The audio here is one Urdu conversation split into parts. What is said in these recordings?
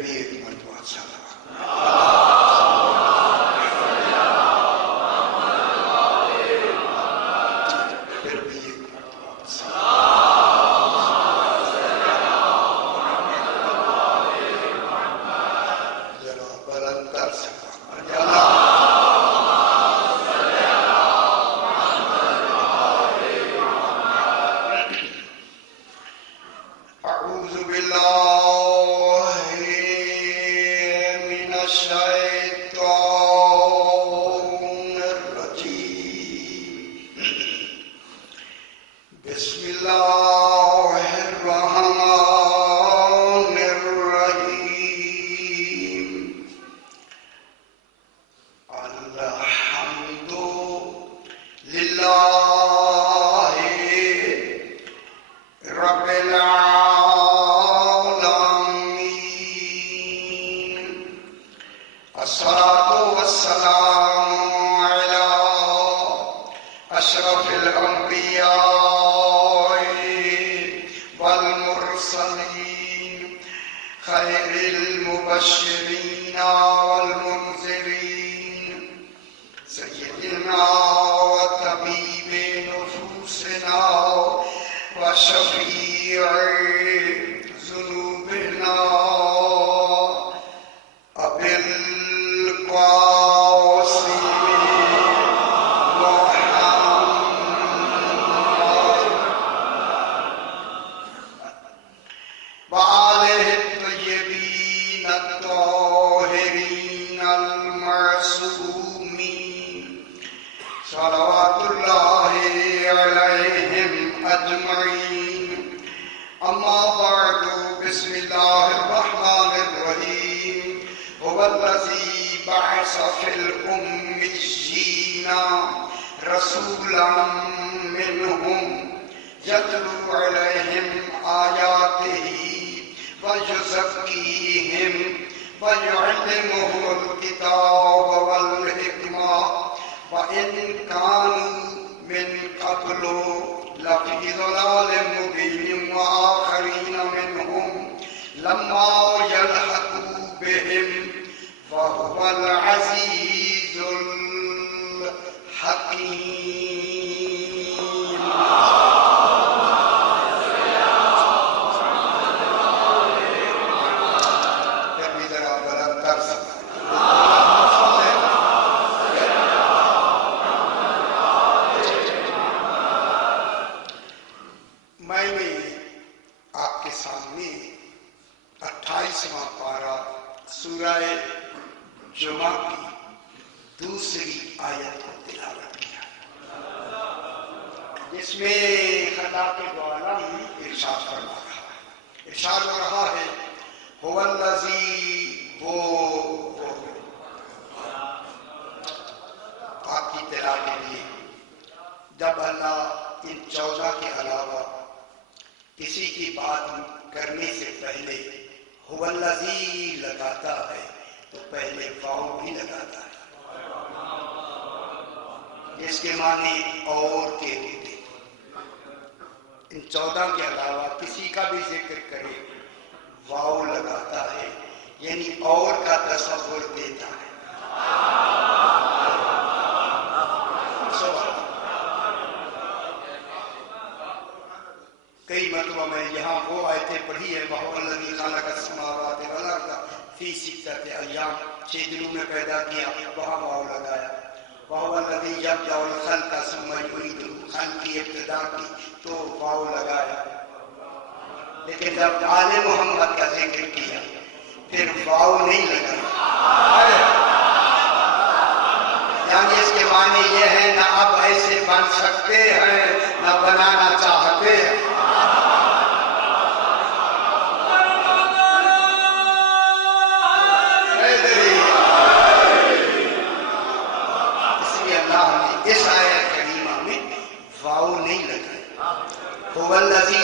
بھی ایک مرتبہ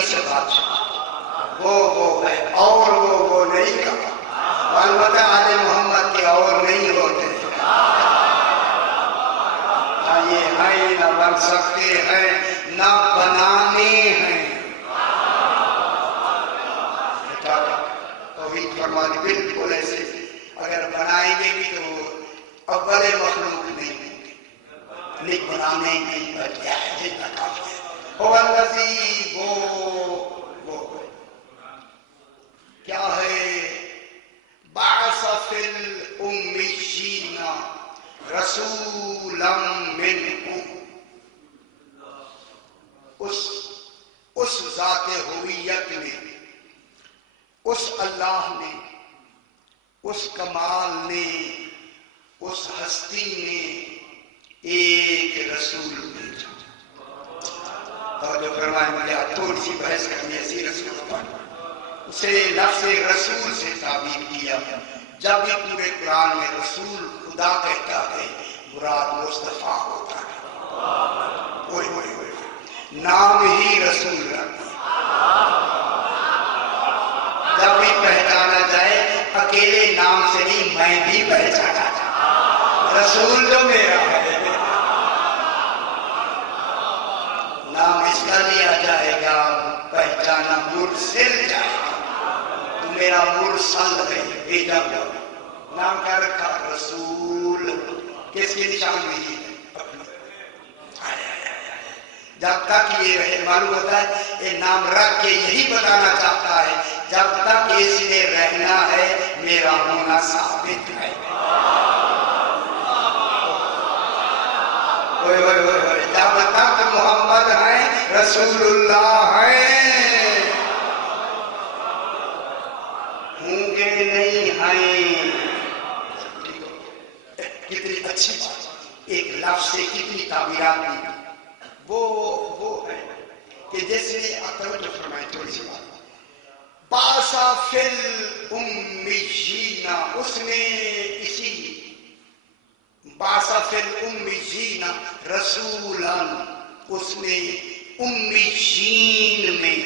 صلوات وہ ہے اور وہ نہیں کہا البتہ آل محمد کے اور نہیں ہوتے نہ یہ ہیں نہ بن سکتے ہیں نہ بنانے ہیں تو توحید فرما دی بالکل ایسے اگر بنائیں گے بھی تو وہ اول مخلوق نہیں ہوں گے، نہیں بنانے نہیں بچے وہ الذی وہ کیا ہے بعث فی الامیین رسولا منہم، اس ذات ہویت نے، اس اللہ نے، اس کمال نے، اس ہستی نے ایک رسول بھیجا۔ اور جو فرمائے مجھے تھوڑی سی بحث کرنی ایسی رسول پر، اسے لفظ رسول سے تعبیر کیا۔ جب بھی پورے قرآن میں رسول خدا کہتا ہے مراد مصطفیٰ ہوتا ہے، نام ہی رسول رکھتا ہے۔ جب بھی پہچانا جائے اکیلے نام سے نہیں، میں بھی پہچانا جائے رسول جو میرا ہے، نام اس کا لیا جائے گا، پہچانا مرسل جائے گا، تو میرا مرسل ہے، بھیجا ہوا نام کا رکھا رسول، کس کی نشان ہوئی ہے؟ جب تک یہ رہے معلوم ہوتا ہے یہ نام رکھ کے یہی بتانا چاہتا ہے جب تک اس نے رہنا ہے میرا ہونا ثابت ہے۔ جب تک محمد ہیں رسول اللہ ہیں، ہوں گے نہیں ہیں۔ کتنی اچھی بات، ایک لفظ سے کتنی تعبیرات دی۔ وہ ہے کہ جیسے توجہ فرمائیں تھوڑی سی بات، باسا فی الامیین، اس نے اسی باسا فی الامیین رسولا، اس نے امیین میں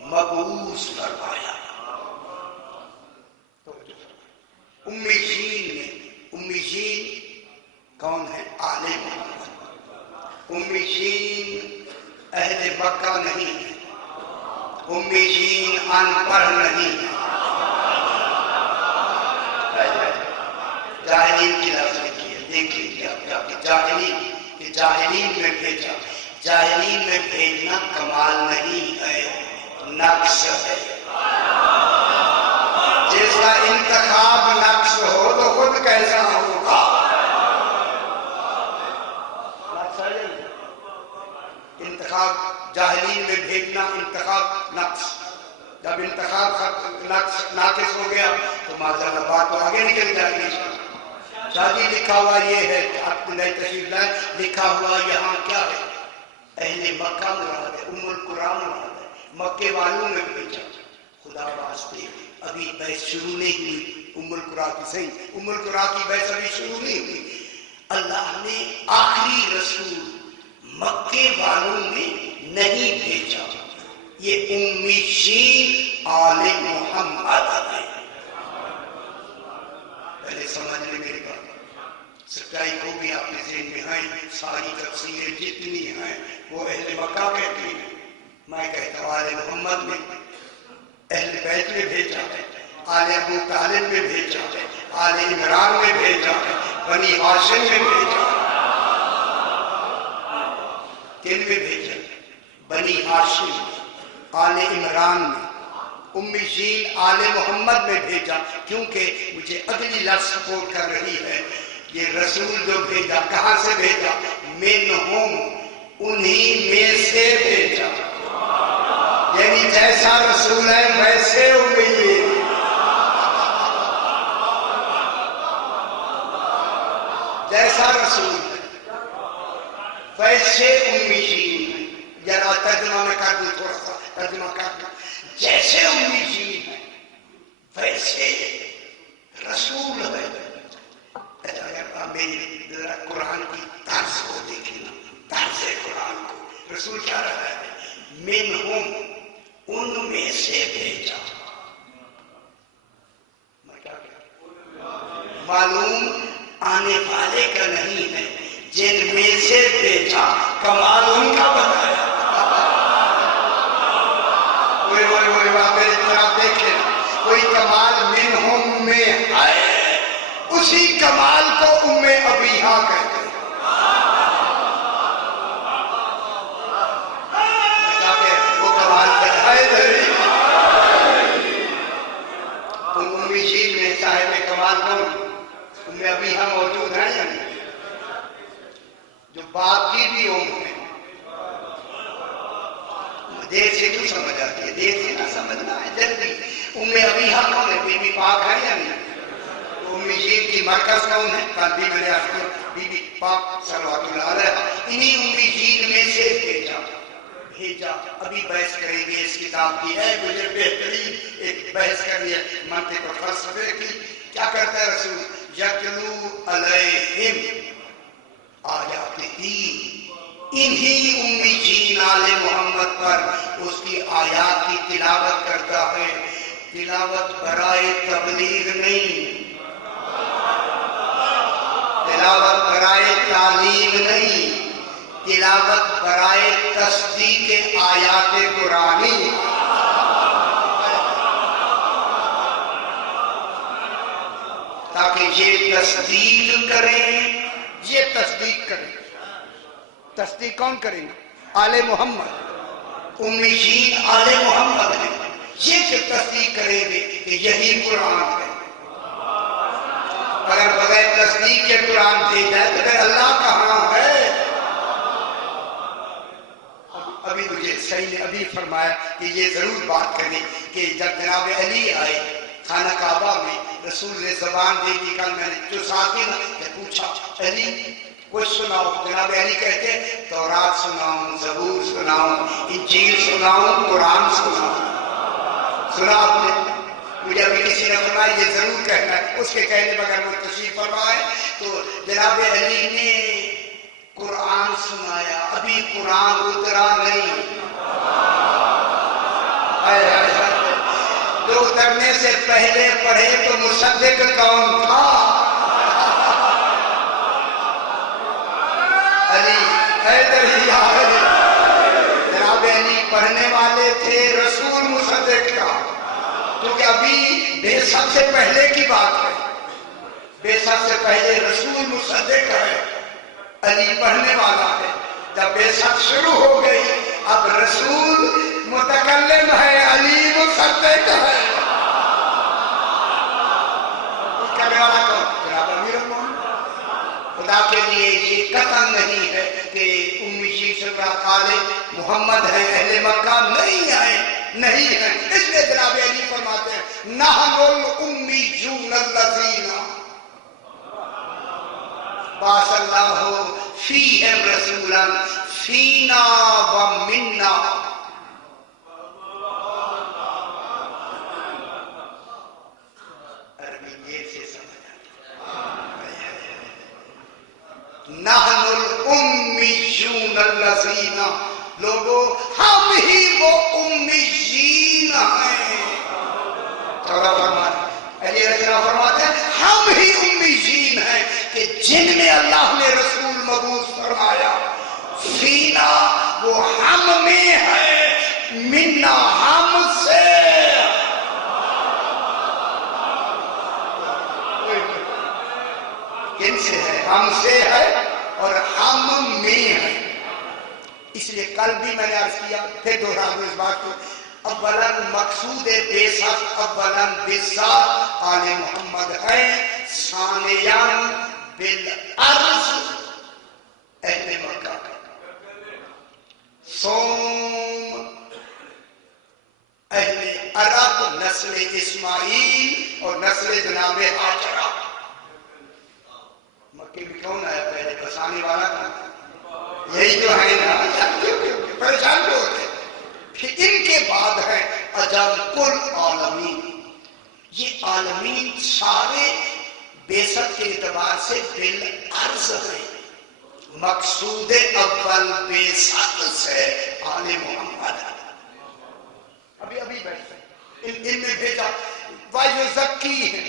مبعوث فرمایا۔ امیین میں، امیین کون ہے؟ آل محمد۔ امیین اہل مکہ نہیں ہے، امیین ان پڑھ نہیں ہے، جاہلین کی لفظ لکھی ہے، دیکھ لیجیے آپ جاہلین کہ جاہلین میں بھیجا، جاہلین میں بھیجنا کمال نہیں ہے، نقص ہے۔ جس کا انتخاب نقص ہو تو خود کیسا ہوگا؟ انتخاب جاہلین میں بھیجنا انتخاب نقص، جب انتخاب ناقص ہو گیا تو معذرت بات تو آگے نکل جائے گی۔ شادی لکھا ہوا یہ ہے کہ آپ نئے تشریف لائیں، لکھا ہوا یہاں کیا ہے؟ اہل مکہ مراد ہے، ام القرآن مراد ہے، مکے والوں میں بھیجا۔ خدا واسطے ابھی بحث شروع نہیں ہوئی ام القرآن کی، صحیح ام القرآن کی بحث ابھی شروع نہیں ہوئی۔ اللہ نے آخری رسول مکے والوں میں نہیں بھیجا، یہ امیین آل محمد ہے۔ پہلے سمجھ لیں میری بات، سچائی کو بھی آپ کے ذہن میں ہے، ساری تفصیلیں جتنی ہیں وہ اہل مکہ کہتی ہیں، میں کہتا ہوں آل محمد میں، اہل بیت میں بھیجا ہے، آل ابو طالب میں بھیجا ہے، آل عمران میں بھیجا ہے، بنی ہاشم میں بھیجا ہے، کن میں بھیجا؟ بنی ہاشم، آل عمران میں، امیین آل محمد میں بھیجا، کیونکہ مجھے اگلی لفظ سپورٹ کر رہی ہے، یہ رسول جو بھیجا کہاں سے بھیجا؟ منہم، انہی میں سے بھیجا، یعنی جیسا رسول ہے ویسے امیین، جیسا رسول ہے ویسے امیین۔ ذرا ترجمہ میں کر دوں، تھوڑا سا ترجمہ کر دوں، جیسے امیین ہے ویسے رسول ہے۔ میری قرآن کی طرز کو دیکھنا، طرز قرآن کو، رسول کیا رہا ہے؟ منہم، ان میں سے بھیجا، معلوم آنے والے کا نہیں ہے، جن میں سے بھیجا، کمال ان کا بتایا۔ کوئی میری طرف دیکھے، کوئی کمال منہم میں ہے، اسی کمال کو ام ابیہا کہتے ہیں۔ وہ کمال کیا ہے؟ ام جھیل میں صاحب کمال کون؟ ام ابیہا موجود ہے یا نہیں؟ جو باپ کی بھی ام ہے۔ دیر سے کیوں سمجھ آتی ہے؟ دیر سے نہ سمجھنا ہے، جلدی۔ ام ابیہا کون ہے؟ بی بی پاک ہے یا نہیں؟ ام جھیل کی مرکز کون ہے؟ کل بھی میں نے آپ کو بی بی پاک صلوات اللہ علیہ انہی ام جھیل میں سے بھیجا۔ ابھی بحث کریں گے اس کتاب کی، ہے مجھے بہترین ایک بحث کرنی ہے منطق اور فلسفے کی۔ کیا کرتا ہے رسول؟ یتلو علیہم آیات دین، انہی امی جین آل محمد پر اس کی آیات کی تلاوت کرتا ہے۔ تلاوت برائے تبلیغ نہیں، تلاوت برائے تعلیم نہیں، تلاوت برائے تصدیق آیات قرآنی۔ تاکہ یہ تصدیق کریں، یہ تصدیق کریں۔ تصدیق کون کریں گے؟ آل محمد، امیین آل محمد ہیں، یہ کہ تصدیق کریں گے کہ یہی قرآن ہے۔ اگر بغیر تصدیق کے قرآن دے جائے تو پھر اللہ کہاں ہے؟ ابھی مجھے صحیح نے ابھی فرمایا کہ یہ ضرور بات کریں کہ جب جناب علی آئے خانہ کعبہ میں، رسول نے زبان دے دی۔ کل میں نے جو ساتھی نے پوچھا علی کچھ سناؤ، جناب علی کہتے ہیں تورات سناؤں، زبور سناؤں، انجیل سناؤں، قرآن سناؤں۔ سنا آپ نے؟ مجھے ابھی کسی نے فرمایا یہ ضرور کہنا ہے، اس کے کہنے بغیر وہ تشریف فرمائے تو جناب علی نے قرآن سنایا، ابھی قرآن اترا نہیں۔ جو اترنے سے پہلے پڑھے تو مصدق کون تھا؟ علی، حیدر ہی علی۔ جناب علی پڑھنے والے تھے، رسول مصدق کا، کیونکہ ابھی بے شک سے پہلے کی بات ہے، بے شک سے پہلے رسول مصدق ہے، علی پڑھنے والا ہے۔ جب بے شک شروع ہو گئی اب رسول متکلم ہے، علی مصدق ہے۔ کرنے والا کون؟ جناب امیر المومنین۔ خدا کے لیے یہ قطعاً نہیں ہے کہ امی جی سرکار آل محمد ہیں، اہل مکہ نہیں آئے، نہیں ہیں۔ اس لیے جناب علی فرماتے ہیں نحن الامیون الذین بعث اللہ فیہم رسولا فینا و منا۔ نحن الامیون الذین، لوگوں ہم ہی وہ امیین ہیں۔ فرماتے ہیں ہم ہی امیین ہیں کہ جن میں اللہ نے رسول مبعوث فرمایا۔ فینا وہ ہم میں ہے، منا ہم سے۔ کن سے ہے؟ ہم سے ہے اور ہم میں ہے۔ اس لیے کل بھی میں نے عرض کیا، پھر دوہرا دوں اس بات کو، اولاً مقصود بے شک اولاً بالذات آل محمد ہے، ثانیاً بالعرض اہل مکہ، ثم اہل عرب نسل اسماعیل اور نسل جناب ہاجرہ۔ مکے میں کون آیا پہلے؟ بسانے والا تھا، یہی جو ہے نا، پریشان جو ہوتے ہیں۔ پھر ان کے بعد ہے عجب کل عالمین، یہ عالمین سارے بیست کے اعتبار سے بالعرض ہے۔ مقصود اول بیست سے آل محمد۔ ابھی بیٹھتے ان میں بھیجا وَيُزَكِّيهِمْ،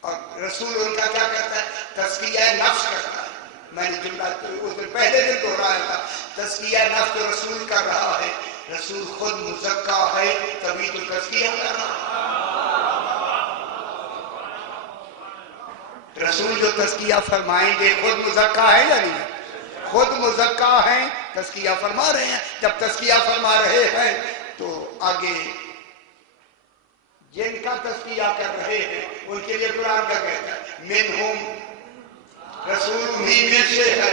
اور رسول ان کا کیا کرتا ہے؟ تزکیہ نفس کرتا ہے۔ میں نے جملہ اس دن پہلے دن دہرایا تھا، تزکیہ نفس تو رسول کر رہا ہے، رسول خود مزکا ہے تبھی تو تزکیہ کر رہا ہے۔ جو تزکیہ فرمائیں گے خود مزکا ہے یا نہیں؟ خود مزکا ہیں، تزکیہ فرما رہے ہیں. جب تزکیہ فرما رہے ہیں تو آگے جن کا تزکیہ کر رہے ہیں ان کے لیے قرآن کا کہتا ہے منہم رسول، انہی میں سے ہے.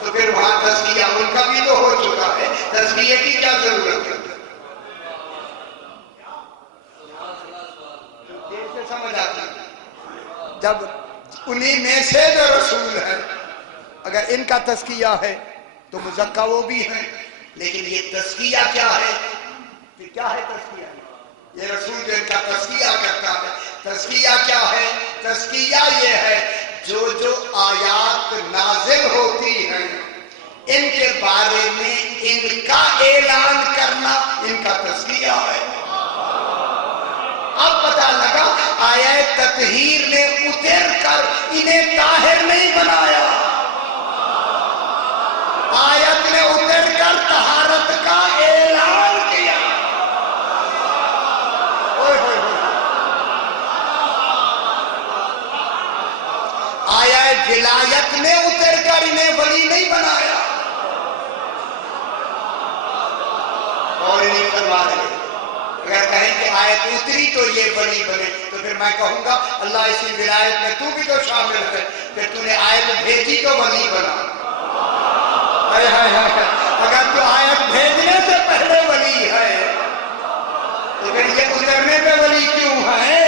تو پھر وہاں تزکیہ ان کا بھی تو ہو چکا ہے، تزکیہ کی کیا ضرورت ہے؟ دیر سے سمجھ آتی ہے. جب انہی میں سے جو رسول ہے، اگر ان کا تزکیہ ہے تو مزکا وہ بھی ہے. لیکن یہ تزکیہ کیا ہے؟ پھر کیا ہے تزکیہ؟ یہ رسول جو ان کا تزکیہ کرتا ہے، تزکیہ کیا ہے؟ تزکیہ یہ ہے جو جو آیات نازل ہوتی ہیں ان کے بارے میں ان کا اعلان کرنا ان کا تزکیہ ہے. اب پتہ لگا آیت تطہیر نے اتر کر انہیں طاہر نہیں بنایا، آیت نے اتر کر طہارت کا اعلان کیا. آیت ولایت نے اتر کر انہیں ولی نہیں بنایا. اور انہیں فرما رہے اگر کہیں کہ آیت اتری تو یہ ولی بنے تو پھر میں کہوں گا اللہ اسی ولایت میں تو بھی تو شامل ہے، پھر تو نے آیت بھیجی تو ولی بنا. اگر تو آیت بھیجنے سے پہلے ولی ہے تو پھر یہ اترنے پہ ولی کیوں ہے؟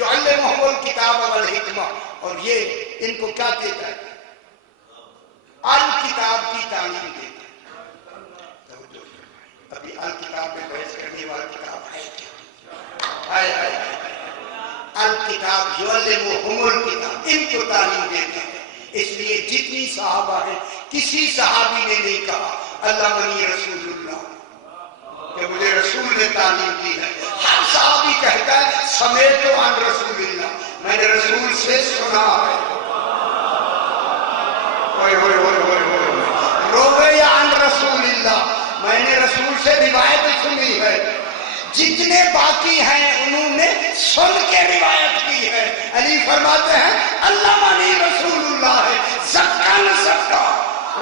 يعلمهم الكتاب والحکمہ. اور یہ ان کو کیا دیتا ہے؟ الکتاب کی تعلیم دیتا ہے. ابھی الکتاب میں بحث کرنے والا کتاب ہے کیا؟ الکتاب يعلمهم الکتاب، ان کو تعلیم دیتا ہے. اس لیے جتنی صحابہ ہیں کسی صحابی نے نہیں کہا اللہ منی رسول اللہ کہ مجھے رسول نے تعلیم دی ہے. ہر صحابی کہتا ہے سمیت عن رسول اللہ، میں نے رسول سے سنا ہے. روے عن رسول اللہ، میں نے رسول سے روایت سنی ہے. جتنے باقی ہیں انہوں نے سن کے روایت کی ہے. علی فرماتے ہیں اللہ منی رسول اللہ ہے زکا نہ سکا.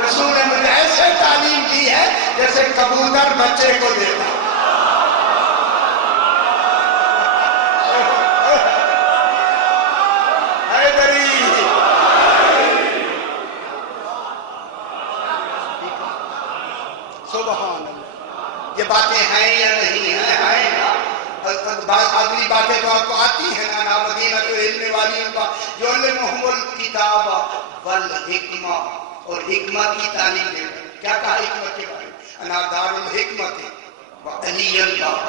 رسول نے مجھے ایسے تعلیم دی ہے جیسے کبوتر بچے کو دیتا. سبحان اللہ. یہ باتیں ہیں یا نہیں ہیں؟ ہیں. اگلی باتیں تو آپ کو آتی ہیں نا. مدینہ تو علم والی یعلمهم الکتاب والحکمہ، اور حکمہ کی تعلیم دے. کیا کہا حکمت کے بارے میں؟ انا دار الحکمت وعلی الباب،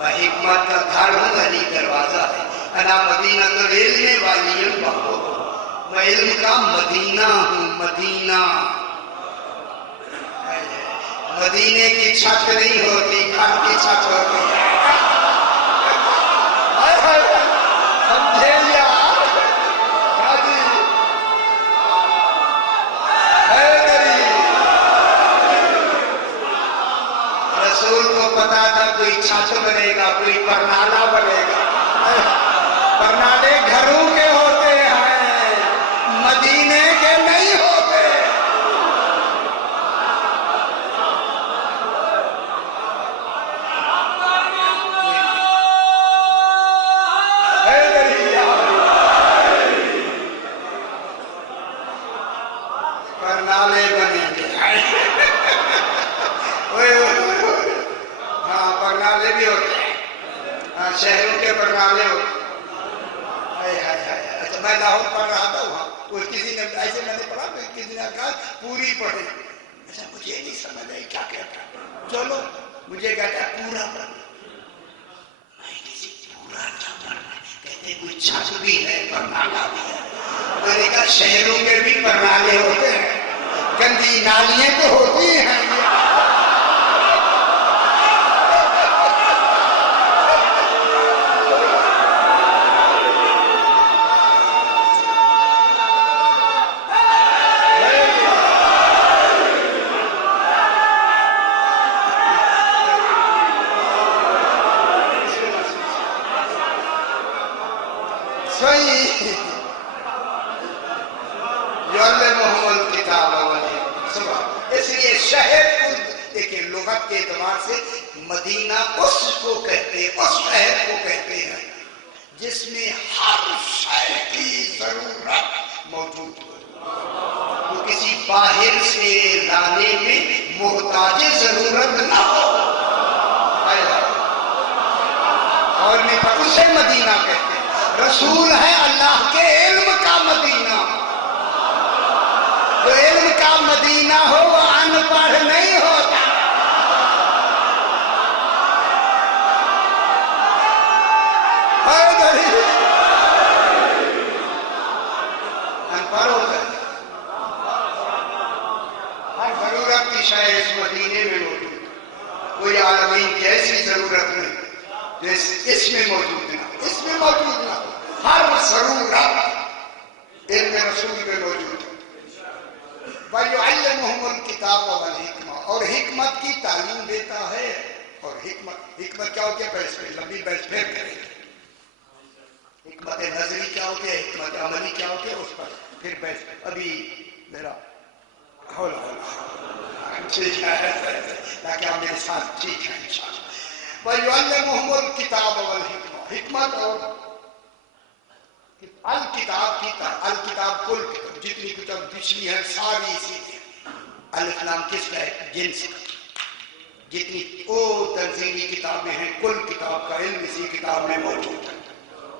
میں حکمت کا گھر ہوں، علی دروازہ ہے. انا مدینہ تو علم والی الباب، میں علم کا مدینہ ہوں. مدینہ مدینے کی چھت نہیں ہوتی، گھر کی چھت ہوتی ہے. سمجھے یار؟ رسول کو پتا تھا کوئی چھت بنے گا، کوئی پرنالا بنے گا. پرنالے گھروں کے ہوتے ہیں، مدینے کے نہیں ہوتے. پرنالے بنے گے. ہاں پرنالے بھی ہوتے ہیں. ہاں شہروں کے پرنالے ہوتے ہیں. اچھا میں لاہور پڑھ رہا تھا وہاں کسی نے ایسے میں نے پڑھا کسی نے کہا پوری پڑھے. اچھا مجھے نہیں سمجھ آئی کیا کہتا. چلو مجھے کہتا ہے پورا پڑھنا. میں کسی پورا کیا پڑھنا؟ کہتے کوئی چھت بھی ہے پرنالا بھی ہے. میں نے کہا شہروں کے بھی پرنالے ہوتے ہیں، گندی نالیاں تو ہوتی ہیں. صحیح یعلمہم الکتاب والحکمہ. اس لیے شہر کو دیکھیں لغت کے اعتبار سے مدینہ اس کو کہتے ہیں، اس شہر کو کہتے ہیں جس میں ہر شے کی ضرورت موجود ہو، تو کسی باہر سے لانے میں محتاج ضرورت نہ ہو. اور اسے مدینہ کہتے ہیں. رسول ہے اللہ کے علم کا مدینہ. جو علم کا مدینہ ہو وہ ان پڑھ نہیں ہوتا. ان پڑھ ہوتا ہے. ہر ضرورت کی شے اس مدینے میں موجود ہے. کوئی عالمین کی ایسی ضرورت نہیں اس میں موجود نہ، اس میں موجود نہ. ہر ضرورت علم رسول میں موجود ہے. وَيُعَلِّمُهُمُ الْكِتَابَ وَالْحِکْمَةَ. اور حکمت کی تعلیم دیتا ہے. اور حکمت کیا ہوتی ہے؟ پہلے اس پہ لمبی بحث پھر کریں گے. حکمت نظری کیا ہوتی ہے، حکمت عملی کیا ہوتی ہے، اس پر پھر بحث. ابھی میرا ٹھیک ہے تاکہ آپ میرے ساتھ ٹھیک ہے انشاءاللہ. وَيُعَلِّمُهُمُ الْكِتَابَ وَالْحِکْمَةَ. حکمت اور الکتاب کی الکتاب کل کتاب جتنی کتاب پچھلی ہے ساری اسی ہے. الف لام کس کا ہے؟ جنس کا. جتنی او تنزیلی کتابیں ہیں کل کتاب کا علم اسی کتاب میں موجود ہے.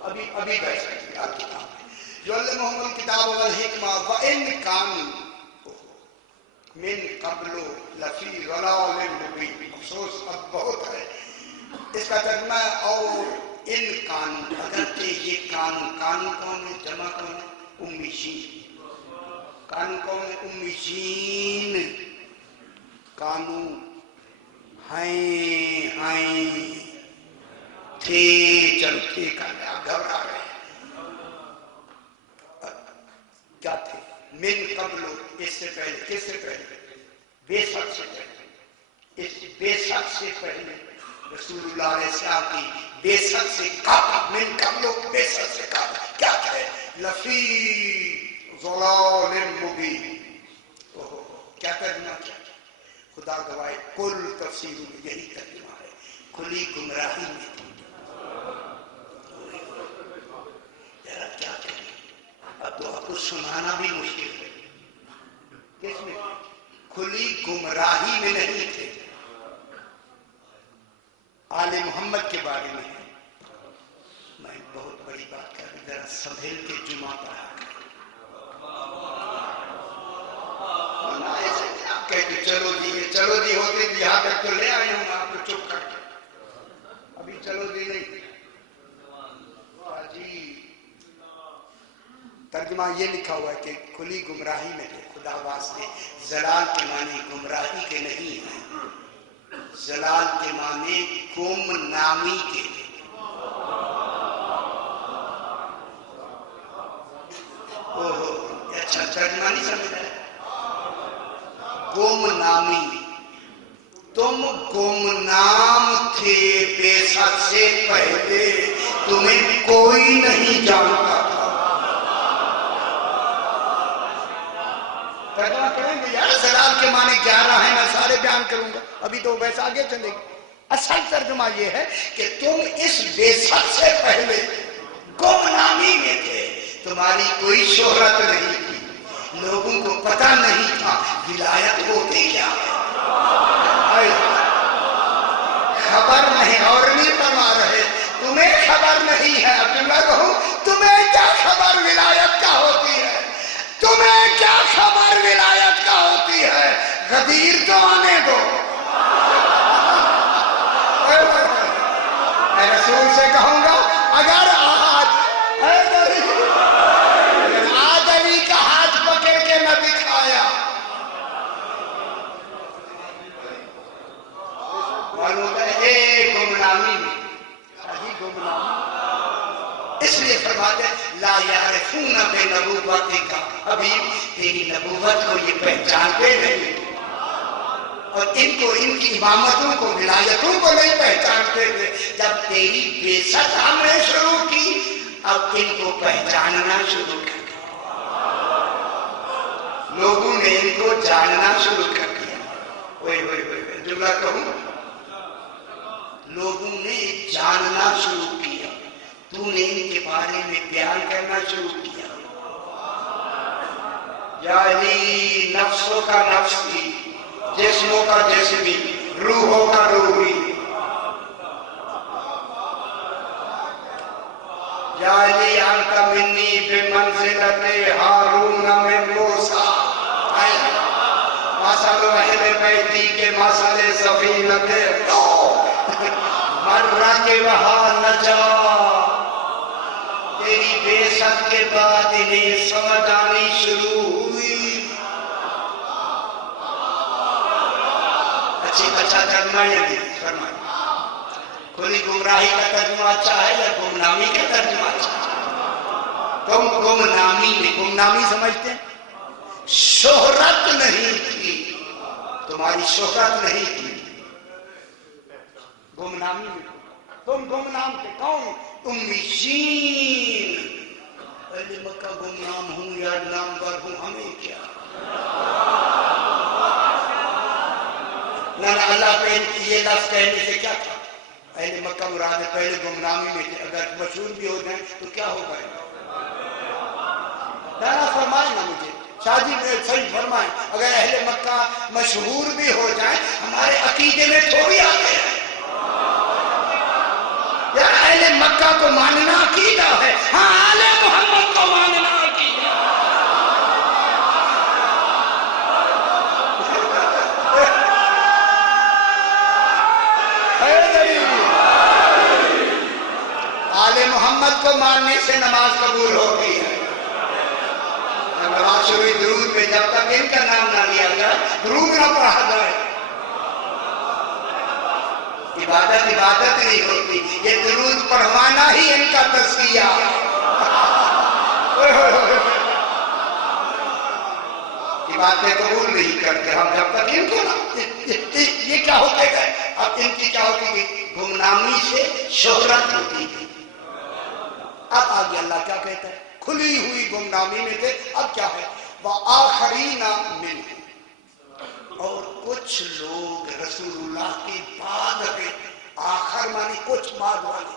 ابھی بیٹھ سکتے ہیں الکتاب میں. یعلمہم الکتاب والحکمہ وَإِن كَانُوا مِن قَبْلُ لَفِي ضَلَالٍ مُبِينٍ. افسوس اب بہت ہے. اس کا ترجمہ اور ان قانون اگرچہ یہ قانون کون ہے؟ جمع کون ہے؟ امی جین. قانون کون ہے؟ امی جین. قانون ہیں تھے چلتے کا گھبرا رہے کیا تھے؟ من قبل اس سے پہلے. کس سے پہلے؟ بے شک سے پہلے. اس بے شک سے پہلے رسول اللہ علیہ السلام کی بے شک سے قبل. من قبل بے شک سے قبل کیا کہے؟ لفی ضلال مبین. کیا ترجمہ کیا؟ خدا گواہ کل تفسیروں میں یہی ترجمہ ہے. کھلی گمراہی میں تھی. ذرا کیا کریں اب تو آپ کو سنانا بھی مشکل ہے. کس میں؟ کھلی گمراہی میں نہیں تھے. آل محمد کے بارے میں میں بہت بڑی بات کر رہی. ذرا سنبھل کے جمعہ پڑھا آپ کہتے چلو جی ہوتے یہاں تک تو لے آئے ہوں آپ کو چپ کر کے. ابھی چلو جی نہیں جی. ترجمہ یہ لکھا ہوا ہے کہ کھلی گمراہی میں تھے. خدا واسطے زلال کے معنی گمراہی کے نہیں ہیں. زلال کے معنی گم نامی کے. اچھا ترجمہ نہیں سمجھ رہے. گم نامی. تم گمنام تھے بے شک سے پہلے تمہیں کوئی نہیں جانتا تھا. ترجمہ کریں گے یار زلال کے معنی 11 ہیں. میں سارے بیان کروں گا. ابھی تو ویسا آگے چلے گی. اصل ترجمہ یہ ہے کہ تم اس بے شک سے پہلے گمنامی میں تھے. تمہاری کوئی شہرت نہیں تھی. لوگوں کو پتہ نہیں تھا ولایت ہوتی کیا ہے. خبر نہیں. اور نہیں فرما رہے تمہیں خبر نہیں ہے. اب میں کہوں تمہیں کیا خبر ولایت کا ہوتی ہے؟ تمہیں کیا خبر ولایت کا ہوتی ہے؟ غدیر تو آنے دو. میں رسول سے کہوں گا اگر آج علی کا ہاتھ پکڑ کے نہ دکھایا معلوم ہے گمنامی میں. اس لیے فرماتے لا یعرفون بنبوتک. ابھی تیری نبوت کو یہ پہچانتے نہیں اور ان کی امامتوں کو ولایتوں کو نہیں پہچانتے تھے. جب تیری بے شک ہم نے شروع کی اب ان کو پہچاننا شروع کر دیا، لوگوں نے ان کو جاننا شروع کر دیا۔ جملہ کہوں، لوگوں نے جاننا شروع کیا، تو نے ان کے بارے میں بیان کرنا شروع کیا۔ یعنی نفسوں کا نفسی، جسموں کا جسمی، روحوں کا روحی، یعنی انت منی بمنزلت ہارون من موسیٰ، مثل اہل بیتی کے مثل سفینۃ مرہ کے وہاں نجا۔ تیری بعثت کے بعد انہیں سمجھ آنی شروع ہوئی۔ اچھا ترجمہ یہ بھی فرمائیں، کھلی گمراہی کا ترجمہ اچھا ہے یا گمنامی کا ترجمہ اچھا ہے؟ تم گمنامی سمجھتے ہیں؟ شہرت نہیں تھی، تمہاری شہرت نہیں تھی، گمنامی میں تم گمنام کے کون؟ امیین۔ اہل مکہ گمنام ہوں یا نامور ہوں، ہمیں کیا؟ نہ اللہ پہ یہ لفظ کہنے سے کیا تھا؟ اہل مکہ مراد پہلے گمنامی میں تھے، اگر مشہور بھی ہو جائیں تو کیا ہوگا؟ فرمائیں نا مجھے شاہ جی، صحیح فرمائیں، اگر اہل مکہ مشہور بھی ہو جائیں ہمارے عقیدے میں تھوڑی آتے ہیں یار۔ اہل مکہ کو ماننا عقیدہ ہے، ہاں آل محمد کو ماننا عقیدہ ہے۔ آل محمد کو ماننے سے نماز قبول ہوتی ہے۔ نماز شروع درود میں جب تک ان کا نام نہ لیا جائے، درود نہ پڑھا جائے، عبادت نہیں ہوتی۔ یہ درود پڑھوانا ہی ان کا تزکیہ۔ عبادتیں قبول نہیں کرتے ہم جب تک ان کو نہ، یہ کیا ہوتے گئے؟ اب ان کی کیا ہوتی گئی؟ گمنامی سے شہرت ہوتی گئی۔ اب آگے اللہ کیا کہتا ہے؟ کھلی ہوئی گمنامی میں تھے، اب کیا ہے؟ وَآخَرِينَ مِنْهُمْ، اور کچھ لوگ رسول اللہ کے بعد ہے، آخر مانی کچھ بعد والے،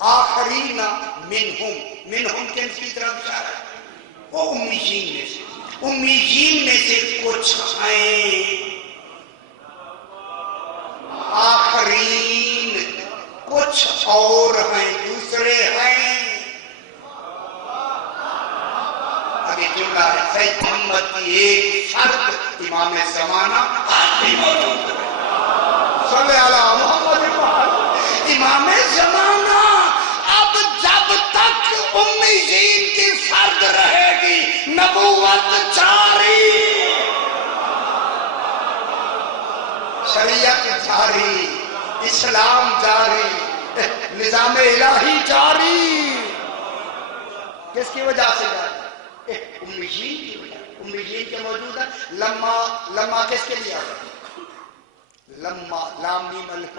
آخرین منہم کن کی طرف اشارہ ہے؟ وہ امیین میں سے، امیین میں سے کچھ ہیں، آخرین کچھ اور ہیں، دوسرے ہیں۔ ابھی جملہ ہے سید محمد کی ایک فرد امام زمانہ آج بھی موجود ہے، صلی اللہ محمد امام زمانہ۔ اب جب تک امیین کی فرد رہے گی نبوت جاری، شریعت جاری، اسلام جاری، نظام الہی جاری۔ کس کی وجہ سے جاری؟ امیین کی وجہ۔ امیین کے موجود ہے۔ لما کس کے لیے آتا ہے؟ لما، لام میم الف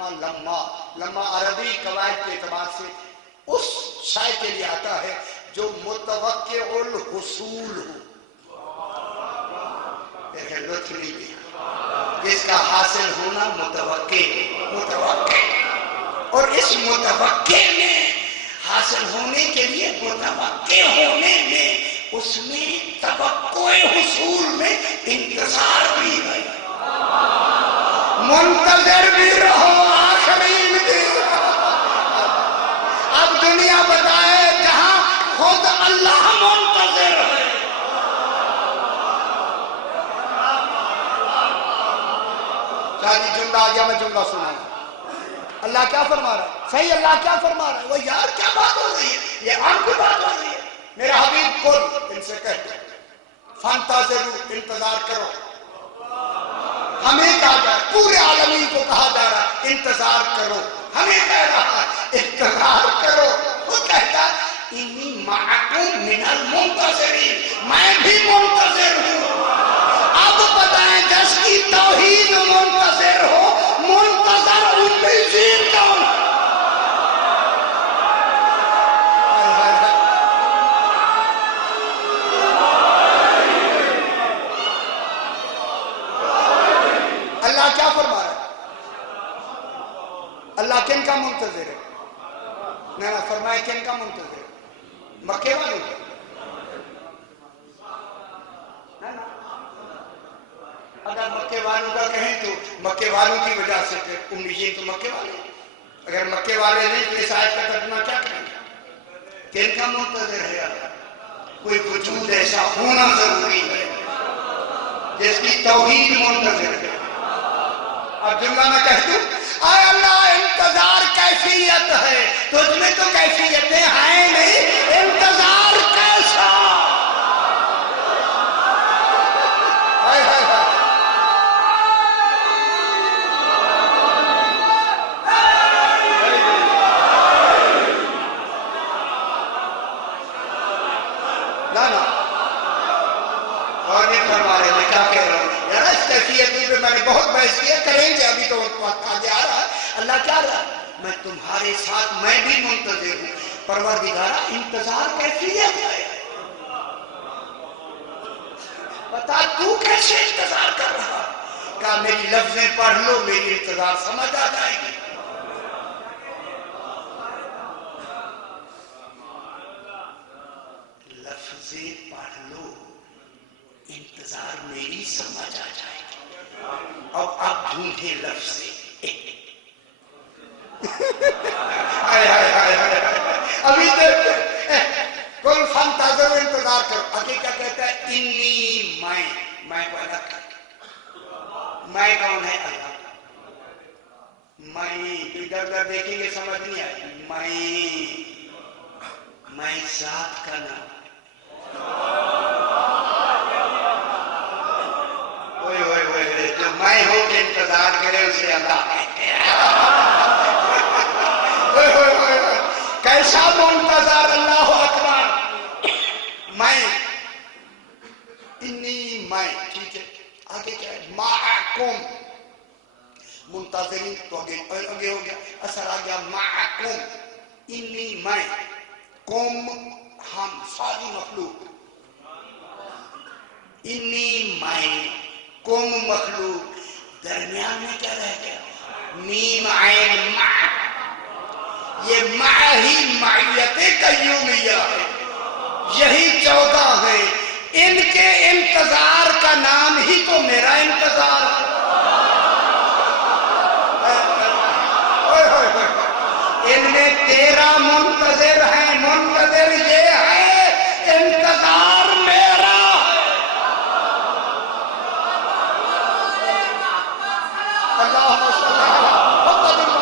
لما عربی قواعد کے اعتبار سے اس شے کے لیے آتا ہے جو متوقع الحصول ہو، لطف نہیں دیا، جس کا حاصل ہونا متوقع، اور اس متوقع میں حاصل ہونے کے لیے متوقع ہونے میں اس میں توقع حصول میں انتظار بھی ہے، منتظر بھی رہو، آخرین بھی۔ اب دنیا بتائے جہاں خود اللہ منتظر ہے۔ شاہدی جملہ آ گیا، میں جملہ سنا اللہ کیا فرما رہا ہے؟ صحیح اللہ کیا فرما رہا ہے؟ وہ یار کیا بات ہو رہی ہے؟ یہ عام کی بات ہو رہی ہے۔ میرا حبیب کل ان سے کہتے ہیں فانتظروا، انتظار کرو۔ ہمیں کہا جا رہا ہے، پورے عالمین کو کہا جا رہا ہے انتظار کرو، ہمیں کہہ رہا ہے انتظار کرو۔ وہ کہتا ہے انی معکم من المنتظرین، میں بھی منتظر ہوں۔ اب بتائیں جس کی توحید منتظر ہو، منتظر امیین کون؟ نہ فرمائے کن کا منتظر؟ مکے والوں کا؟ اگر مکے والوں کا کہیں تو مکے والوں کی وجہ سے پھر امیین تو مکے والے، اگر مکے والے نہیں تو اس آیت کا ترجمہ کیا کریں گے؟ کن کا منتظر ہے؟ کوئی وجود ایسا ہونا ضروری ہے جس کی توحید منتظر ہے۔ اب جملہ میں کہہ دوں، اے اللہ انتظار کیفیت ہے، تجھ میں تو کیفیتیں ہیں نہیں، انتظار کیسا؟ میں نے بہت بحث کیا، کریں گے ابھی تو وقت آگے آ رہا ہے۔ اللہ کیا رہا ہے؟ میں تمہارے ساتھ، میں بھی منتظر ہوں۔ پروردگارہ انتظار کیفیت ہے، بتا تو کیسے انتظار کر رہا؟ کہا میری لفظیں پڑھ لو، میری انتظار سمجھ آ جائے گی۔ لفظیں پڑھ لو، انتظار میری سمجھ آ جائے گی۔ اب آپ ڈھونڈے لفظ، ابھی تک کل فانتظر انتظار کرو۔ آگے کیا کہتا ہے؟ انی میں کو الگ کر، میں کون ہے؟ اللہ۔ میں ادھر ادھر دیکھیں گے سمجھ نہیں آئی، میں ذات کا نام، جو میں ہو کے انتظار کرے اسے اللہ کہتے ہیں۔ کیسا منتظر، اللہ اکبر۔ میں انی، میں، ٹھیک ہے۔ آگے کیا ہے؟ معکم، منتظرین تو آگے ہو گیا، اثر آ گیا معکم، انی میں، کم ہم، ساری مخلوق، انی میں، کم مخلوق، درمیان میں کیا رہ گیا؟ میم عین مع، یہ مع ہی معیت قیومیہ ہے، یہی 14 ہے، ان کے انتظار کا نام ہی تو میرا انتظار ہے۔ ان میں تیرا منتظر ہے، منتظر یہ ہے، انتظار میرا۔ اللہم صلی اللہ علیہ وسلم۔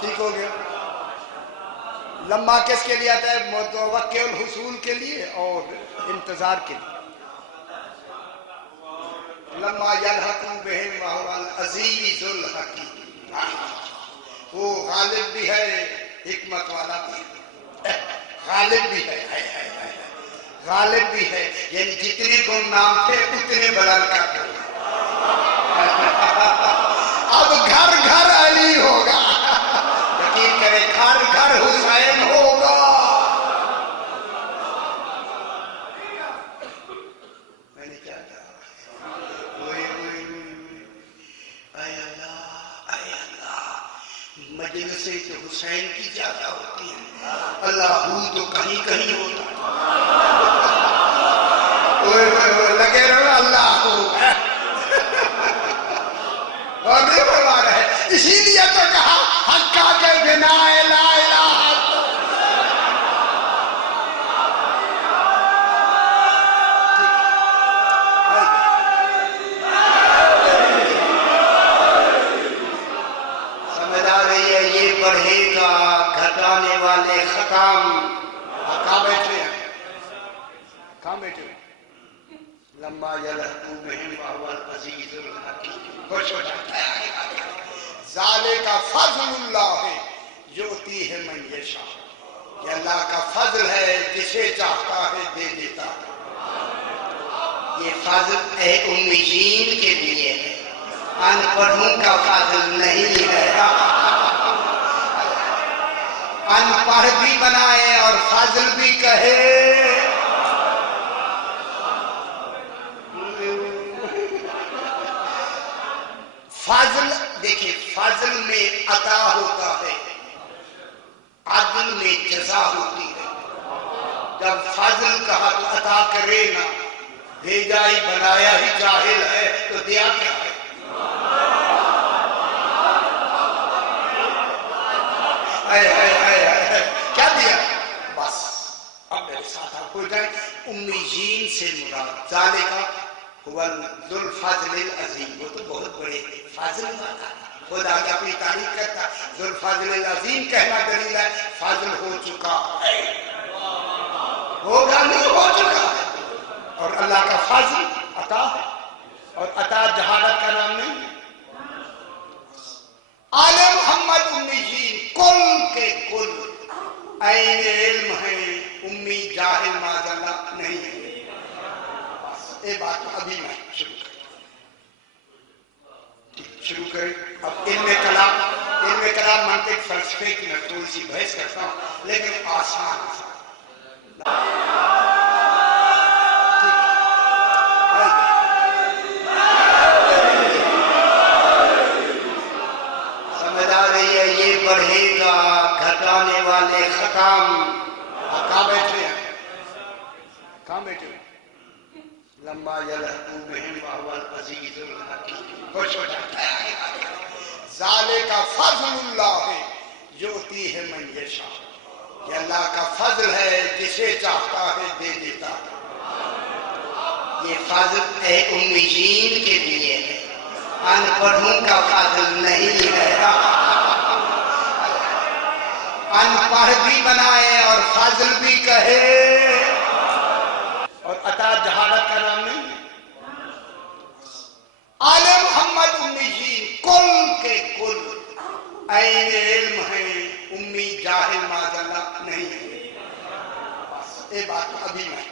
ٹھیک ہو گیا؟ لمحہ کس کے لیے آتا ہے؟ متوقع الحصول کے لیے اور انتظار کے لیے۔ لما یلحقوا بہم وہو العزیز الحکیم، وہ غالب بھی ہے، حکمت والا بھی ہے، غالب بھی ہے، غالب بھی ہے، یعنی جتنے گمنام تھے اتنے بلند کر دو۔ اب گھر گھر علی ہوگا، یقین کرے گھر گھر حسین ہوگا۔ میں نے کیا کہا؟ مجلسیں تو حسین کی زیادہ ہوتی ہیں، اللہ ہو تو کہیں کہیں ہوتا ہے۔ لگے رہو اللہ ہو، اور نہیں بڑھا رہے، اسی لیے تو کہا حقا کے بنا لا الہ۔ بڑھے گا گھٹانے والے ختم۔ کہاں بیٹھے ہیں؟ کہاں بیٹھے ہیں؟ لما یلحقوا بہم وہو العزیز الحکیم، خوش ہو جاتا ہے۔ ذالک فضل اللہ یؤتیہ من یشاء، یہ اللہ کا فضل ہے، جسے چاہتا ہے دے دیتا ہے۔ یہ فضل امیین کے لیے ہے، ان پڑھوں کا فضل نہیں ہے۔ ان پڑھ بھی بنائے اور فضل بھی کہے۔ فضل دیکھیں فضل میں عطا ہوتا ہے، عدل میں جزا ہوتی ہے۔ جب فضل کہا تو عطا کرے نا، بھیجا ہی بنایا ہی جاہل ہے تو دیا کیا ہے؟ کیا دیا؟ بس اب میرے ساتھ آپ ہو جائیں۔ امیین سے مراد ذالکا هو ذو الفضل العظیم، وہ تو بہت بڑے فضل والا خدا کی اپنی تعریف کرتا، ذو الفضل العظیم کہنا دلیل ہے فضل ہو چکا ہے، ہوگا نہیں، ہو چکا ہے۔ اور اللہ کا فضل عطا ہے، اور عطا جہالت کا نام نہیں ہے۔ آل محمد امیین کل کے کل عین علم ہیں، امی جاہل معاذ اللہ نہیں ہے۔ یہ بات ابھی میں شروع کریں۔ اب علم کلام منطق فلسفے کی میں تھوڑی سی بحث کرتا ہوں، لیکن آسان سمجھ آ رہی ہے؟ یہ بڑھے گا گھٹانے والے ختم۔ کہاں بیٹھے ہیں؟ کہاں بیٹھے ہیں؟ لما یلحقو بہم وہو العزیز الحکیم۔ خوش ہو جاتا ہے۔ ذالک فضل اللہ یؤتی ہے من یشاء، یہ اللہ کا فضل ہے، جسے چاہتا ہے دے دیتا ہے۔ یہ فضل امیین کے لیے ہے، ان پڑھوں کا فضل نہیں ہے۔ ان پڑھ بھی بنائے اور فضل بھی کہے، اور عطا جہالت کا نام نہیں ہے۔ آل محمد امیین کل کے کل عین علم ہیں، امی جاہل معاذ اللہ نہیں ہے۔ یہ بات ابھی میں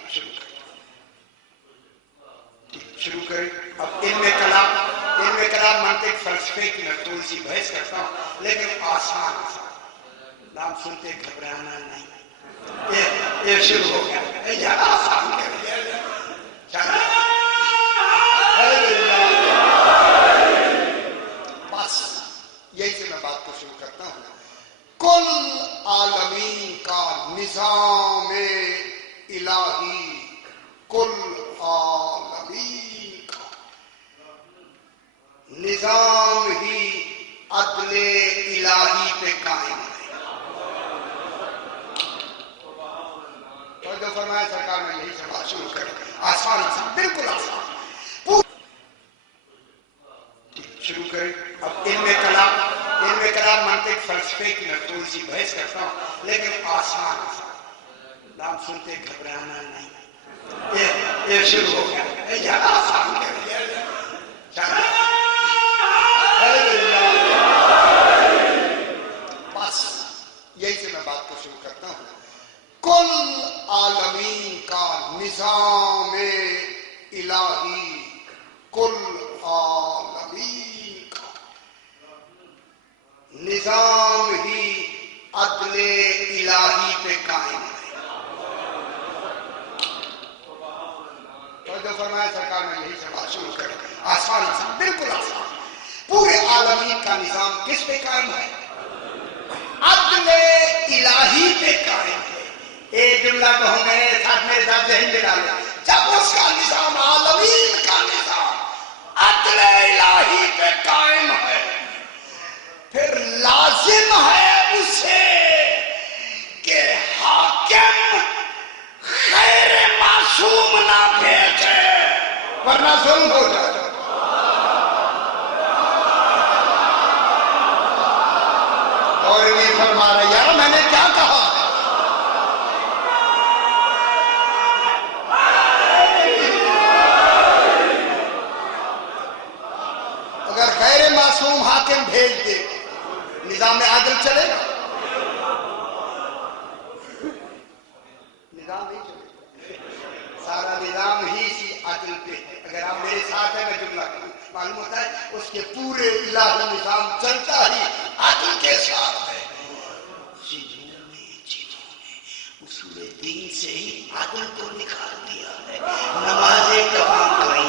شروع کریں۔ اب علم کلام منطق فلسفے کی میں تھوڑی سی بحث کرتا ہوں، لیکن آسان نام سنتے گھبرانا نہیں۔ یہ شروع ہو گیا، آسان کر دیا۔ بس یہی سے میں بات کو شروع کرتا ہوں۔ کل عالمین کا نظام الہی، کل عالمین کا نظام ہی عدل الہی پہ قائم ہے۔ جو فرمایا سرکار نے یہی سے بات شروع کریں، آسان بالکل آسان۔ شروع کریں۔ اب علم کلام منطق فلسفے کی میں تھوڑی سی بحث کرتا ہوں، لیکن آسان نام سنتے گھبرانا نہیں۔ یہ شروع ہو گیا، آسان کر دیا۔ بس یہی سے میں بات کو شروع کرتا ہوں۔ کل عالمین کا نظام الہی، کل عالمین کا نظام ہی عدل الہی پہ قائم ہے۔ تو جو فرمایا سرکار نے یہی سے بات شروع کریں، آسان بالکل آسان۔ پورے عالمین کا نظام کس پہ قائم ہے؟ عدل الہی پہ قائم ہے۔ ایک جملہ کہوں گے، ساتھ میرے ساتھ ذہن میں ڈالیں، جب اس کا نظام، عالمین کا نظام عدل الہی پہ قائم ہے، پھر لازم ہے اسے کہ حاکم غیر معصوم نہ بھیجے، ورنہ ظلم ہو جائے۔ اور نہیں فرما رہے، یار میں نے کیا کہا؟ اگر غیر معصوم حاکم بھیج دے، نظام عادل چلے گا؟ نظام نہیں چلے گا، سارا نظام ہی سی عدل پہ ہے۔ اگر آپ میرے ساتھ ہیں، میں جملہ کروں، معلوم ہوتا ہے اس کے پورے الہی نظام چلتا ہی عدل کے ساتھ ہے۔ چیزوں نے اصول دین سے ہی عدل کو نکال دیا ہے۔ نمازیں کہاں گئیں؟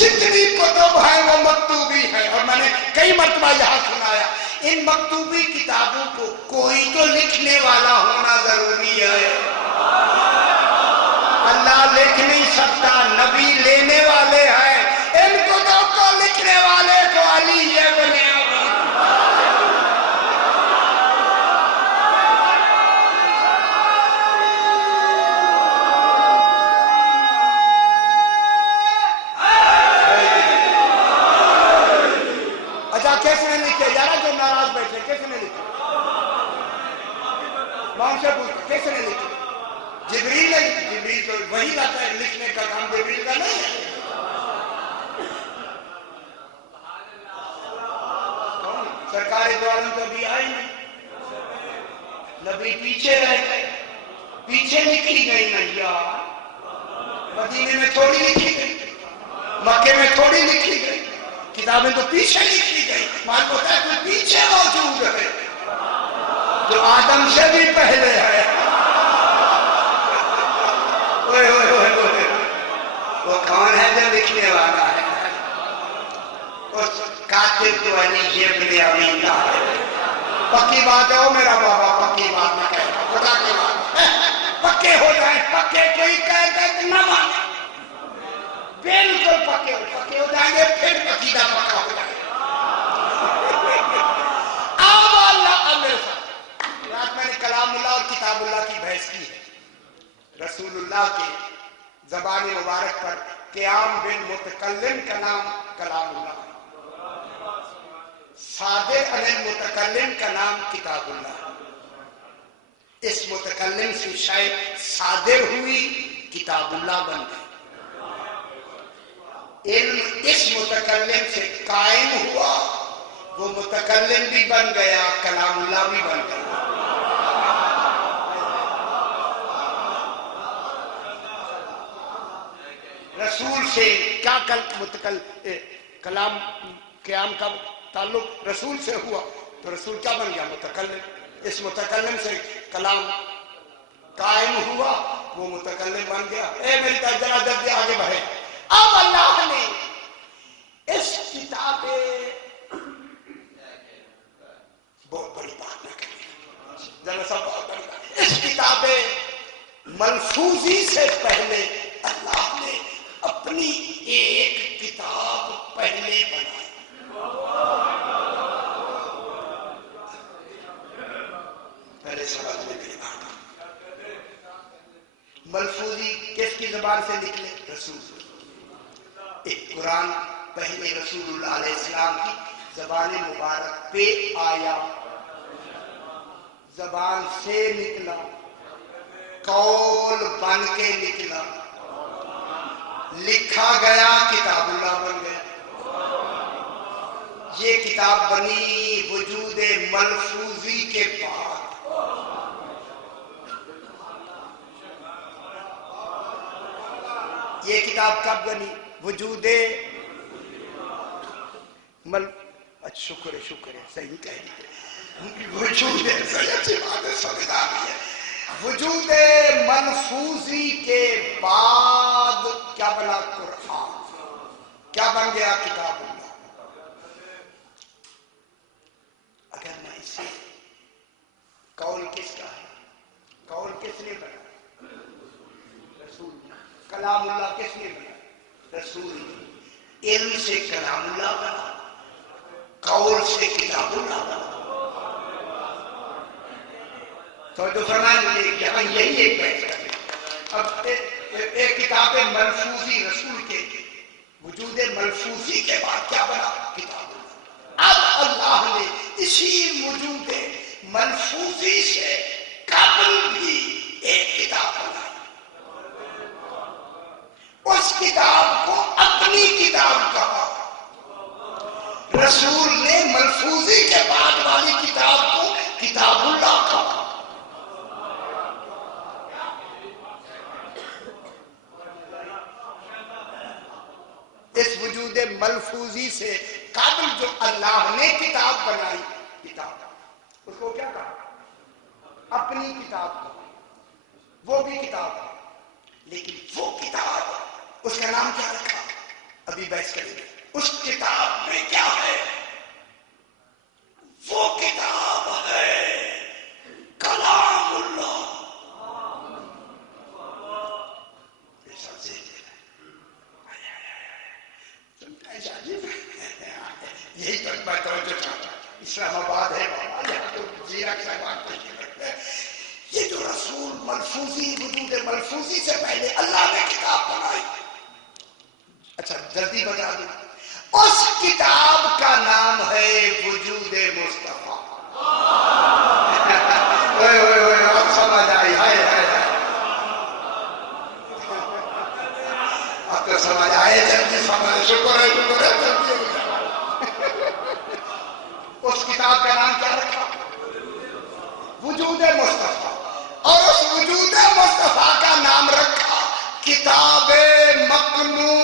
جتنی کتب ہیں وہ مکتوبی ہے، اور میں نے کئی مرتبہ یہاں سنایا ان مکتوبی کتابوں کو کوئی تو لکھنے والا ہونا ضروری ہے۔ اللہ لکھ نہیں سکتا، نبی لینے والے ہیں، ان کتب کو لکھنے والے کو علی ابن ابی کیسے نے لکھے یارا؟ جو ناراض بیٹھے کیسے نے لکھے؟ میں ان سے پوچھتا کیسے نے لکھے؟ جبریل نے لکھے؟ جبریل تو وہی لاتا ہے، لکھنے کا کام جبریل کا نہیں ہے۔ سرکار دو عالم تو ابھی آئی نہیں، نبی پیچھے رہ گئے، پیچھے لکھی گئی نا یار، مدینے میں تھوڑی لکھی گئی، مکے میں تھوڑی لکھی گئی، کتابیں تو پیچھے لکھی گئی۔ معلوم ہوتا ہے کوئی پیچھے موجود ہے جو آدم سے بھی پہلے ہے۔ وہ کون ہے جو لکھنے والا ہے؟ اس کاتب تو علی ابن ابی طالب۔ پکی بات ہے وہ میرا بابا، پکی بات نہ کہتا، خدا کی بات پکے ہو جائیں، پکے کوئی کہتا ہے نہ مانے، بالکل پکے ہو جائیں گے، پھر عقیدہ پکا ہو جائے گا۔ اب اللہ میرے ساتھ رات میں نے کلام اللہ اور کتاب اللہ کی بحث کی ہے۔ رسول اللہ کے زبان مبارک پر قیام بالمتکلم کا نام کلام اللہ، صادر عن المتکلم کا نام کتاب اللہ۔ اس متکلم سے شاید صادر ہوئی، کتاب اللہ بن گئی۔ علم اس متکلم سے قائم ہوا، وہ متکلم بھی بن گیا، کلام اللہ بھی بن گیا۔ رسول سے کیا کلام قیام کا تعلق رسول سے ہوا تو رسول کیا بن گیا؟ متکلم۔ اس متکلم سے کلام قائم ہوا، وہ متکلم بن گیا۔ اے میری ذرا جلدی آگے بڑھے۔ اب اللہ نے اس کتاب بہت بڑی بات نہ کری، ذرا سا بہت بڑی بات، اس کتاب ملفوظی سے پہلے اللہ نے اپنی ایک کتاب پہلے بنائی۔ پہلے سوال میں میری بات، ملفوظی کس کی زبان سے نکلے؟ رسول۔ ایک قرآن پہلے رسول اللہ علیہ السلام کی زبان مبارک پہ آیا، زبان سے نکلا، قول بن کے نکلا، لکھا گیا، کتاب اللہ بن گیا۔ یہ کتاب بنی وجود ملفوظی کے بعد۔ یہ کتاب کب بنی؟ وجود شکر ہے صحیح کہہ دیتے، وجود وجود ملفوظی کے بعد کیا بنا؟ قرآن۔ کیا بن گیا؟ کتاب اللہ۔ اگر میں اسے قول کس کا ہے؟ قول کس نے بنا؟ رسول۔ کلام اللہ کس نے بنا؟ رسول۔ علم سے کلام اللہ بنا، قول سے کتاب اللہ بنا۔ تو جو فرمائیں گے یہاں یہی ایک بحث کریں۔ اب ایک کتاب ملفوظی رسول کے وجود ملفوظی کے بعد کیا بنا؟ کتاب اللہ۔ اب اللہ نے اسی وجود ملفوظی سے قبل بھی ایک کتاب بنائی، اس کتاب کو اپنی کتاب کہا۔ رسول نے ملفوظی کے بعد والی کتاب کو کتاب اللہ کہا۔ اس وجود ملفوظی سے قبل جو اللہ نے کتاب بنائی، کتاب اس کو کیا کہا؟ اپنی کتاب کہا۔ وہ بھی کتاب ہے، لیکن وہ کتاب اس کا نام کیا رکھا؟ ابھی بحث کریں گے اس کتاب میں کیا ہے. وہ کتاب ہے کلام اللہ. یہی تو میں توجہ چاہتا ہوں. اسلام آباد ہے بابا، یہاں تو زیرک سے بات نہیں. یہ جو رسول ملفوظی، وجود ملفوظی سے پہلے اللہ نے کتاب بنائی. اچھا جلدی بتا دوں، اس کتاب کا نام ہے وجود مصطفیٰ. اب سمجھ آئی. اب تو سمجھ آئے. جلدی سمجھ. شکر ہے شکر ہے. جلدی اس کتاب کا نام کیا رکھا؟ وجود مصطفیٰ. اور اس وجود مصطفیٰ کا نام رکھا کتاب مکنون.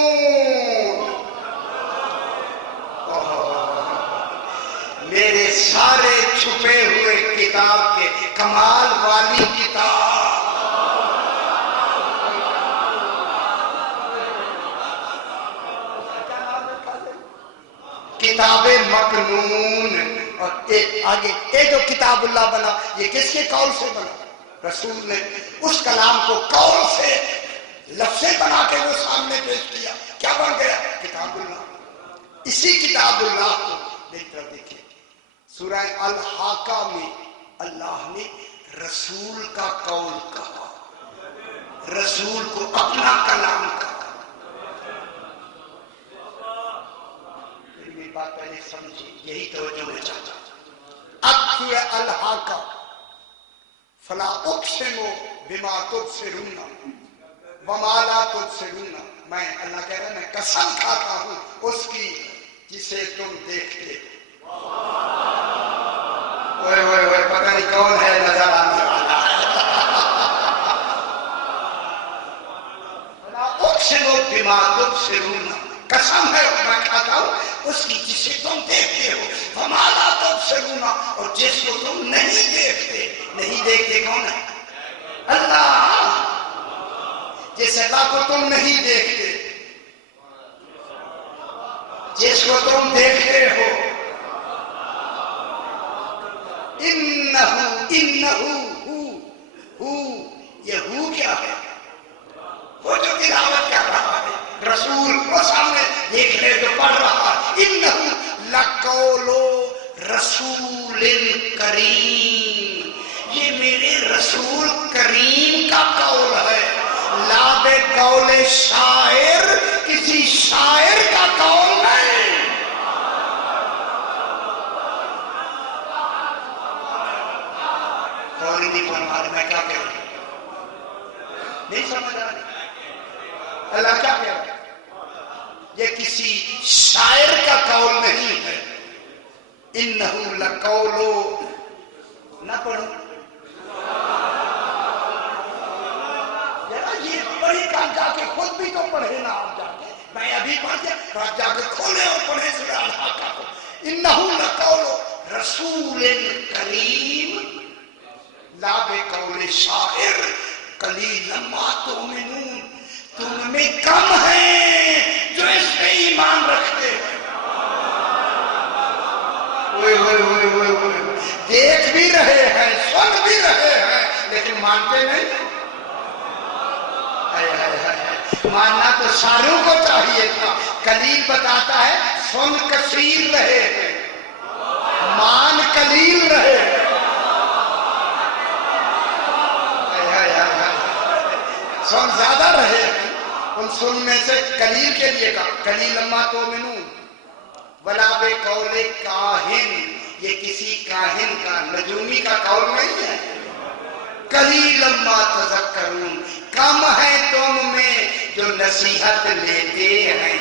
میرے سارے چھپے ہوئے کتاب کے کمال والی کتاب. کتاب مکنون. اور آگے یہ جو کتاب اللہ بنا یہ کس کے قول سے بنا؟ رسول نے اس کلام کو قول سے لفظیں بنا کے وہ سامنے پیش کیا. کیا بن گیا؟ کتاب اللہ. اسی کتاب اللہ کو دیکھیں سورہ الحاقہ میں اللہ نے رسول کا قول کہا، رسول کو اپنا کلام کہا. میری بات پہلے سمجھیں، یہی توجہ میں چاہتا ہوں. اب سورہ الحاقہ فلا اقسم بما تبصرون وما لا تبصرون. میں اللہ کہہ رہا ہے میں قسم کھاتا ہوں اس کی جسے تم دیکھتے. پتہ نہیں کون ہے نظر آنے والا. فلا اقسم بما تبصرون، قسم ہے میں کھاتا ہوں اس کی جسے تم دیکھتے ہو. وما لا تبصرون، اور جس کو تم نہیں دیکھتے. نہیں دیکھتے کون ہے؟ اللہ. جس اللہ کو تم نہیں دیکھتے، جس کو تم دیکھتے ہو. یہ ہو کیا ہے؟ وہ جو تلاوت کر رہا ہے رسول وہ سامنے دیکھ رہے تو پڑھ رہا ہے. انہ لقول رسول کریم، یہ میرے رسول کریم کا قول ہے. لا بے قول شاعر، کسی شاعر کا قول نہیں. اور نہیں فرما رہے. میں کیا کہہ رہا ہوں؟ نہیں سمجھ آ رہی. اللہ کیا کہہ رہا ہے؟ یہ کسی شاعر کا قول نہیں ہے. انہو لقولو، نہ پڑھو یہ پڑھی کہاں جا کے خود بھی تو پڑھے نا آپ جا کے. میں ابھی پڑھ دیا، آپ جا کے کھولے اور پڑھے سورہ الحاقہ کو. انہو لقولو رسول کریم لا بقول شاعر قلیلا ما تؤمنون. تم میں کم ہیں جو اس پہ ایمان رکھتے ہیں. دیکھ بھی رہے ہیں، سن بھی رہے ہیں، لیکن مانتے نہیں. ماننا تو ساروں کو چاہیے تھا. قلیل بتاتا ہے سن کثیر رہے ہیں، مان قلیل رہے ہیں. سن زیادہ رہے ہیں، ان سن میں سے قلیل کے لیے کہا قلیلا ما تؤمنون. ولا بقول کاہن، یہ کسی کاہن کا نجومی کا قول نہیں ہے. قلیلا ما تذکرون، کم ہے تم میں جو نصیحت لیتے ہیں.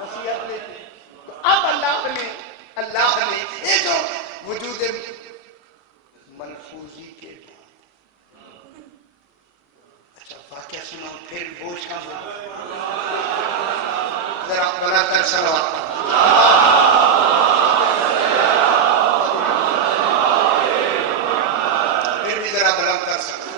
نصیحت لیتے. اب اللہ نے یہ جو وجود ملفوظی کے اچھا واقعہ سنا پھر بوجھ کا ذرا بڑا کر سلوات. پھر بھی ذرا بلند کر سکتا.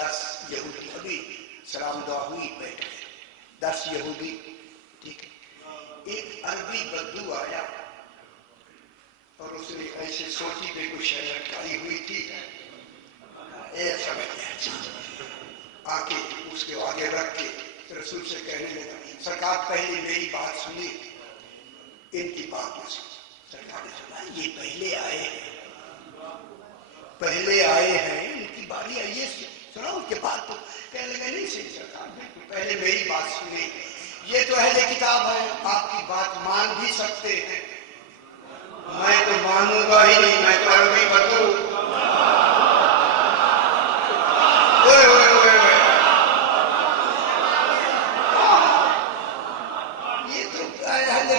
10 یہودی ابھی سلام دعا ہوئی بیٹھ گئے 10 یہودی ٹھیک ہے ایک عربی بدو آیا اور اس نے ایسے سوچی پہ کچھ لٹکائی ہوئی تھی سمجھ گیا آ کے اس کے آگے رکھ کے رسول سے کہنے لگا سرکار پہلے میری بات سنی ان کی بات نہ سنی سرکار نے سنا یہ پہلے آئے ہیں ان کی باری آئی ہے سنا ان کے بعد تو کہنے لگا نہیں صحیح سرکار پہلے میری بات سنی یہ تو اہل کتاب ہے آپ کی بات مان بھی سکتے ہیں میں تو مانوں گا ہی نہیں میں تو عربی بدو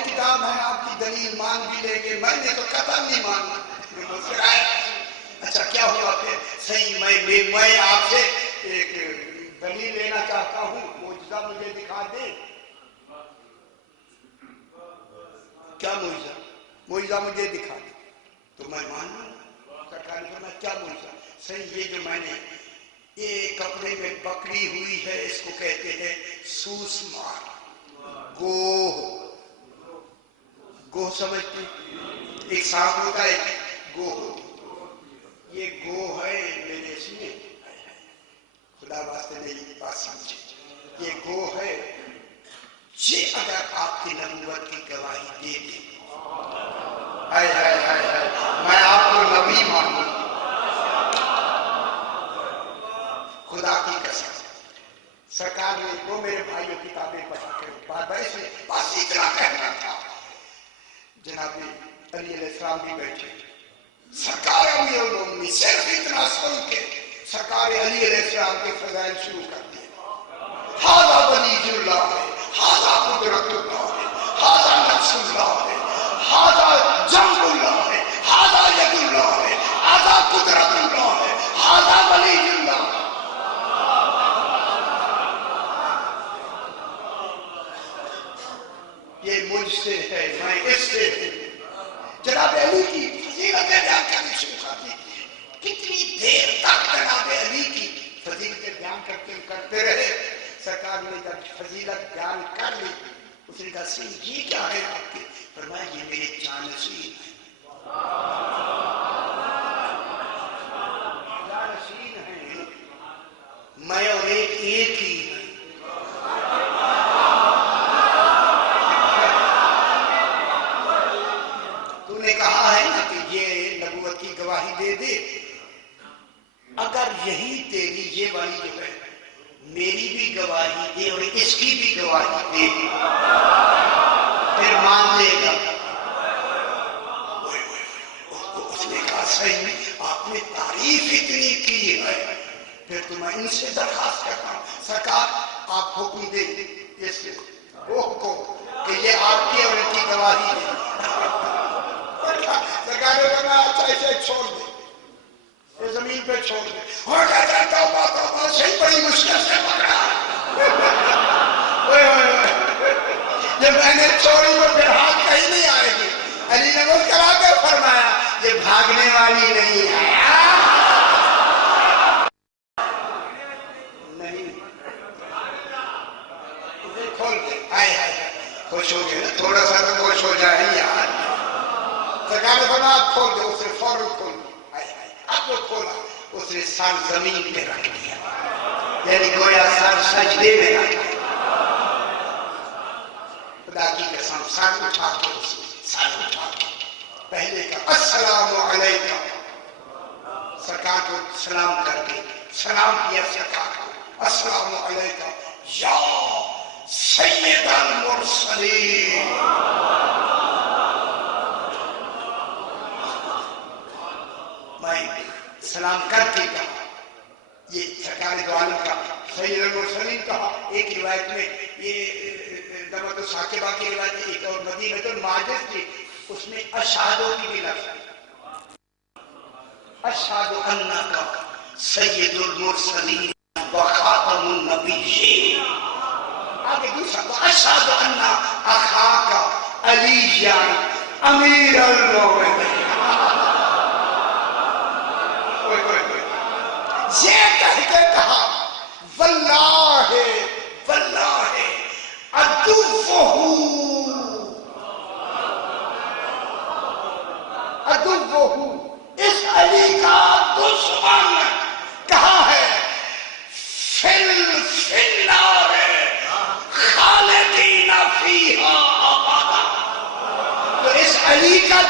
کتاب ہے آپ کی دلیل مان بھی لیں گے میں نے تو قطعا نہیں ماننا اچھا کیا ہوا پھر صحیح میں آپ سے ایک دلیل لینا چاہتا ہوں معجزہ مجھے دکھا دیں کیا معجزہ مجھے دکھا دیں تو میں مانوں سرکار نے فرمایا کیا معجزہ صحیح یہ جو میں نے یہ کپڑے میں پکڑی ہوئی ہے اس کو کہتے ہیں سوس مار گوہ سمجھتے ایک سانپ ہوتا ہے گوہ یہ گوہ ہے میرے سینے خدا واسطے میری بات سمجھے یہ گوہ ہے یہ اگر آپ کی نبوت کی گواہی دے دے میں آپ کو نبی مانوں خدا کی قسم سرکار نے وہ میرے بھائیوں کتابیں پڑھا کر بات میں بس اتنا کہنا تھا جناب علی علیہ السلام بھی بیٹھے سرکار امیر المومنین صرف اتنا سن کے سرکار علی علیہ السلام کے فضائل شروع کر دیے ھذا ولی اللہ ہے ھذا قدرت اللہ ہے ھذا نفس اللہ ہے ھذا جنب اللہ ہے ھذا ید اللہ ہے ھذا قدرت اللہ ہے ھذا ولی اللہ ہے یہ مجھ سے ہے میں اس سے ہوں جناب علی کی فضیلتیں بیان کرنی شروع کر دی کتنی دیر تک جناب علی کی فضیلتیں بیان کرتے رہے سرکار نے جب فضیلت بیان کر لی اس نے کہا سی یہ کیا ہے آپ کی فرمایا یہ میرے جانشین ہیں میں اور ایک ہی ہے کہا ہے نا کہ یہ نبوت کی گواہی دے دے اگر یہی تیری یہ والی جو ہے میری بھی گواہی دے اور اس کی بھی گواہی دے پھر مان لے گا اس نے کہا صحیح میں آپ نے تعریف اتنی کی ہے پھر تو میں ان سے درخواست کرتا ہوں سرکار آپ حکم دے اس گوہ کو کہ یہ آپ کی اور ان کی گواہی دے سرکار نے کہا اچھا اسے چھوڑ دے یہ زمین پہ چھوڑ دے اور کہتا ہے توبہ صحیح بڑی مشکل سے پکڑا جب میں نے چھوڑی وہ پھر ہاتھ کہیں نہیں آئے گی علی نے مسکرا کر فرمایا یہ بھاگنے والی نہیں ہے نہیں کھول دے خوش ہو گئے تھوڑا سا تو خوش ہو جائے یار سرکار نے فرمایا آپ کھول دے اس نے فوراً کھول دیا اب وہ کھولا اس نے سر زمین پہ رکھ دیا یعنی گویا سر سجدے میں رکھ دیا خدا کی قسم سر اٹھا کے پہلے کا السلام علیکم سرکار کو سلام کر کے سلام کیا سرکار کو السلام علیکم یا سید المرسلین میں سلام کر کے کہا یہ سرکار دو عالم کا سید المرسلین کہا ایک روایت میں یہ دعوت الثاقبہ کی روایت ایک اور مدینہ المعجز کی اس میں اشہدو کی بھی لفظ اشہد انکا سید المرسلین و خاتم النبیین آگے دوسرا اشہد انا اخاکا علیان امیر المومنین یہ کہہ کے کہا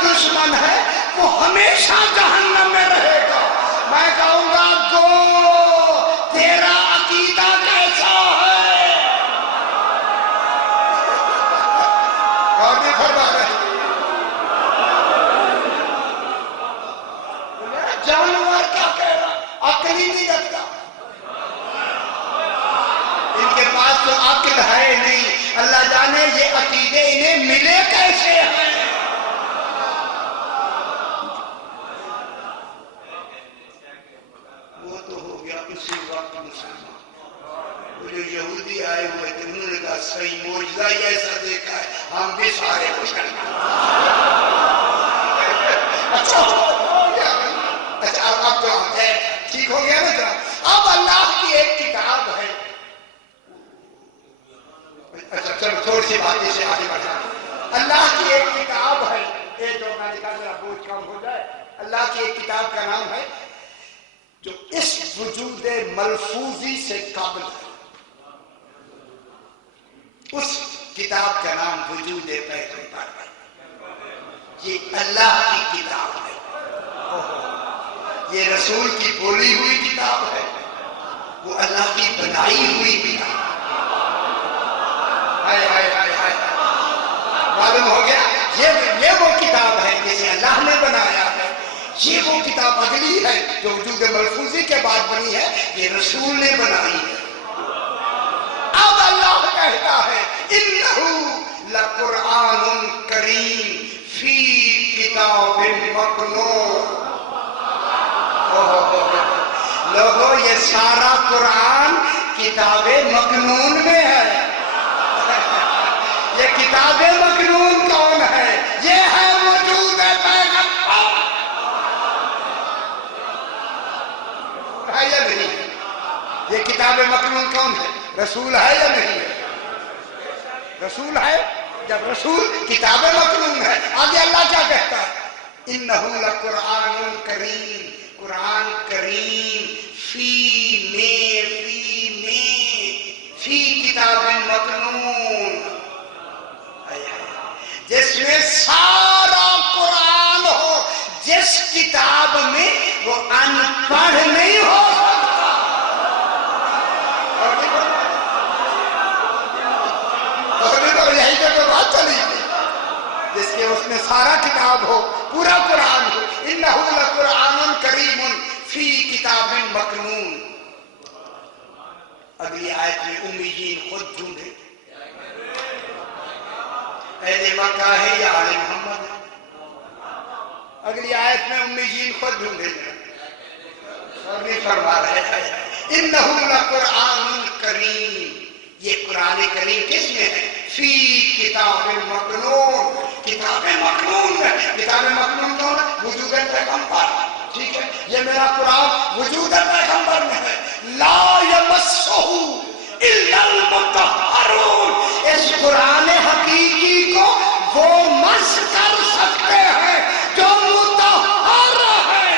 دشمن ہے وہ ہمیشہ جہنم میں رہے گا. میں کہوں گا گو تیرا عقیدہ کیسا ہے؟ اور بھی فرما رہے جانور کیا کہہ رہا، عقل ہی نہیں رکھتا. ان کے پاس تو عقل ہے نہیں، اللہ جانے یہ عقیدے انہیں ملے کیسے ہیں. وہ تو ہو گیا اسی وقت مسلمان. وہ جو یہودی آئے ہوئے تھے انہوں نے کہا صحیح معجزہ ہی ایسا دیکھا ہے ہم بھی سارے مسلمان. اچھا ہو گیا، اچھا اب جو ہے ٹھیک ہو گیا نا جناب. اب اللہ کی ایک کتاب ہے. اچھا چلو تھوڑی سی بات سے آگے بڑھا. اللہ کی ایک کتاب ہے، ایک جو میں نے کہا ذرا بوجھ کم ہو جائے. اللہ کی ایک کتاب کا نام ہے جو اس وجود ملفوظی سے قابل ہے. اس کتاب کا نام وجود پیغمبر ہے. یہ اللہ کی کتاب ہے، یہ رسول کی بولی ہوئی کتاب ہے، وہ اللہ کی بنائی ہوئی کتاب ہے. معلوم ہو گیا یہ وہ کتاب ہے جسے اللہ نے بنایا ہے. یہ وہ کتاب اگلی ہے جو وجود ملفوظی کے بعد بنی ہے، یہ رسول نے بنائی ہے. اب اللہ کہتا ہے انہ لقرآن کریم فی کتاب مکنون. لوگو یہ سارا قرآن کتاب مکنون میں ہے. یہ کتاب مکنون کون ہے؟ یہ ہے وجود پیغمبر. ہے یا نہیں؟ یہ کتاب مکنون کون ہے؟ رسول ہے یا نہیں ہے؟ رسول ہے. جب رسول کتاب مکنون ہے، آگے اللہ کیا کہتا ہے؟ انہ لقرآن کریم، قرآن کریم فی کتاب مکنون، جس میں سارا قرآن ہو. جس کتاب میں وہ ان پڑھ نہیں ہو سکتا. اور یہی تو بات چلی جس کے اس میں سارا کتاب ہو، پورا قرآن ہو. انہ لقرآن کریم فی کتاب مکنون. اگلی آیت میں امیین خود ڈھونڈے اہل مکہ ہے یا آل محمد ہے. اگلی آیت میں امیین خود ڈھونڈے اور بھی فرما رہے ہیں انہ لقرآن کریم. یہ قرآن کریم کس میں ہے؟ فی کتاب مکنون، کتاب مکنون میں. کتاب مکنون کون ہے؟ وجود پیغمبر. ٹھیک ہے، یہ میرا قرآن وجود پیغمبر میں ہے. لا یمسہ الا المطہرون. اس قرآن حقیقی کو وہ مس کر سکتے ہیں جو مطہر ہے.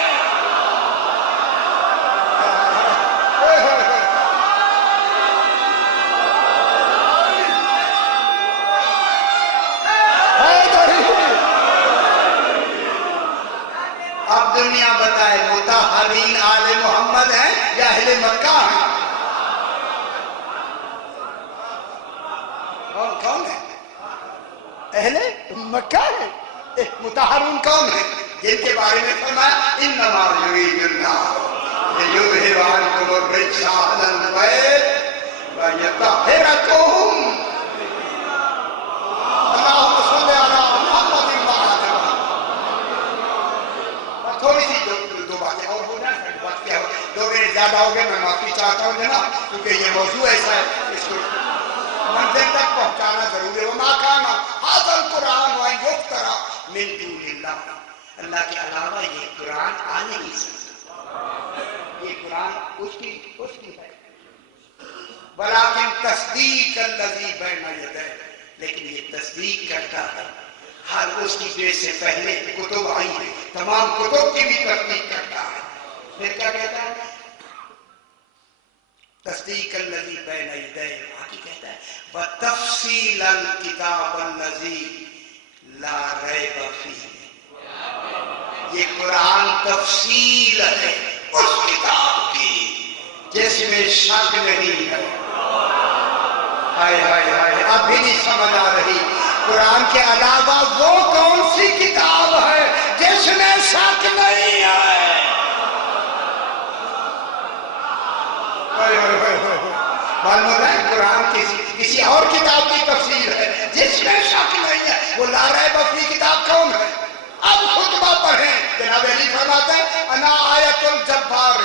اب دنیا بتائے مطہرین آل محمد ہیں یا اہل مکہ ہیں؟ کون ہے؟ اہل مکہ ہے. مطہرون کون ہے؟ جن کے بارے میں فرمایا انما یرید اللہ لیذہب عنکم الرجس اہل البیت ویطہرکم. اللہم صل علی محمد وعلی محمد. تھوڑی سی دو باتیں اور ہو جائیں، بات کیا ہو 2 منٹ زیادہ ہو گئے. میں معافی چاہتا ہوں جناب، کیونکہ یہ موضوع ایسا ہے اس کو منزل تک پہنچانا ضروری ہے. وما کان ھذا القرآن ان یفترى من دون اللہ. اللہ کے علاوہ یہ قرآن آ نہیں سکتا. یہ قرآن اس کی ہے. ولیکن تصدیق الذی بین یدیہ، لیکن یہ تصدیق کرتا ہے ہر اس کی جو سے پہلے کتب آئی ہیں، تمام کتب کی بھی تصدیق کرتا ہے. پھر کیا کہتا ہے؟ تصدیق الذی بین یدیہ. آگے کہتا ہے وتفصیل الکتاب الذی لا ریب فیہ. یہ قرآن تفصیل ہے اس کتاب کی جس میں شک نہیں ہے. ہائے ہائے ہائے اب بھی نہیں سمجھ آ رہی. قرآن کے علاوہ وہ کون سی کتاب ہے جس میں شک نہیں ہے؟ معلوم ہوتا ہے قرآن کسی اور کتاب کی تفسیر ہے جس میں شک نہیں ہے. وہ لا ریب فیہ کتاب کون ہے؟ اب خطبہ پڑھیں. جناب علی فرماتے ہیں انا آیت الجبار.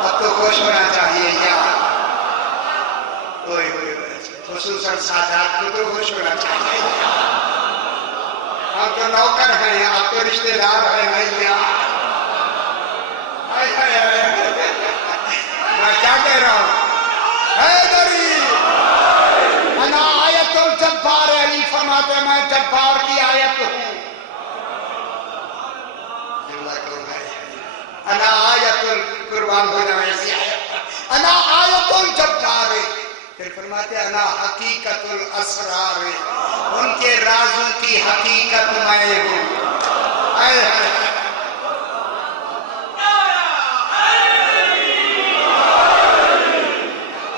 اب تو خوش ہونا چاہیے یار. خصوصاً سادات کو تو خوش ہونا چاہیے. ہم تو نوکر ہیں, آپ تو رشتے دار ہیں بھائی. میں کیا کہہ رہا ہوں؟ حیدری انا آیت الجبار. علی فرماتے ہیں میں جبار کی آیت ہوں. انا آیت القربان ہو جائے ایسی آیت. انا آیت الجبار. پھر فرماتے ہیں انا حقیقت الاسرار. ان کے رازوں کی حقیقت میں ہوں.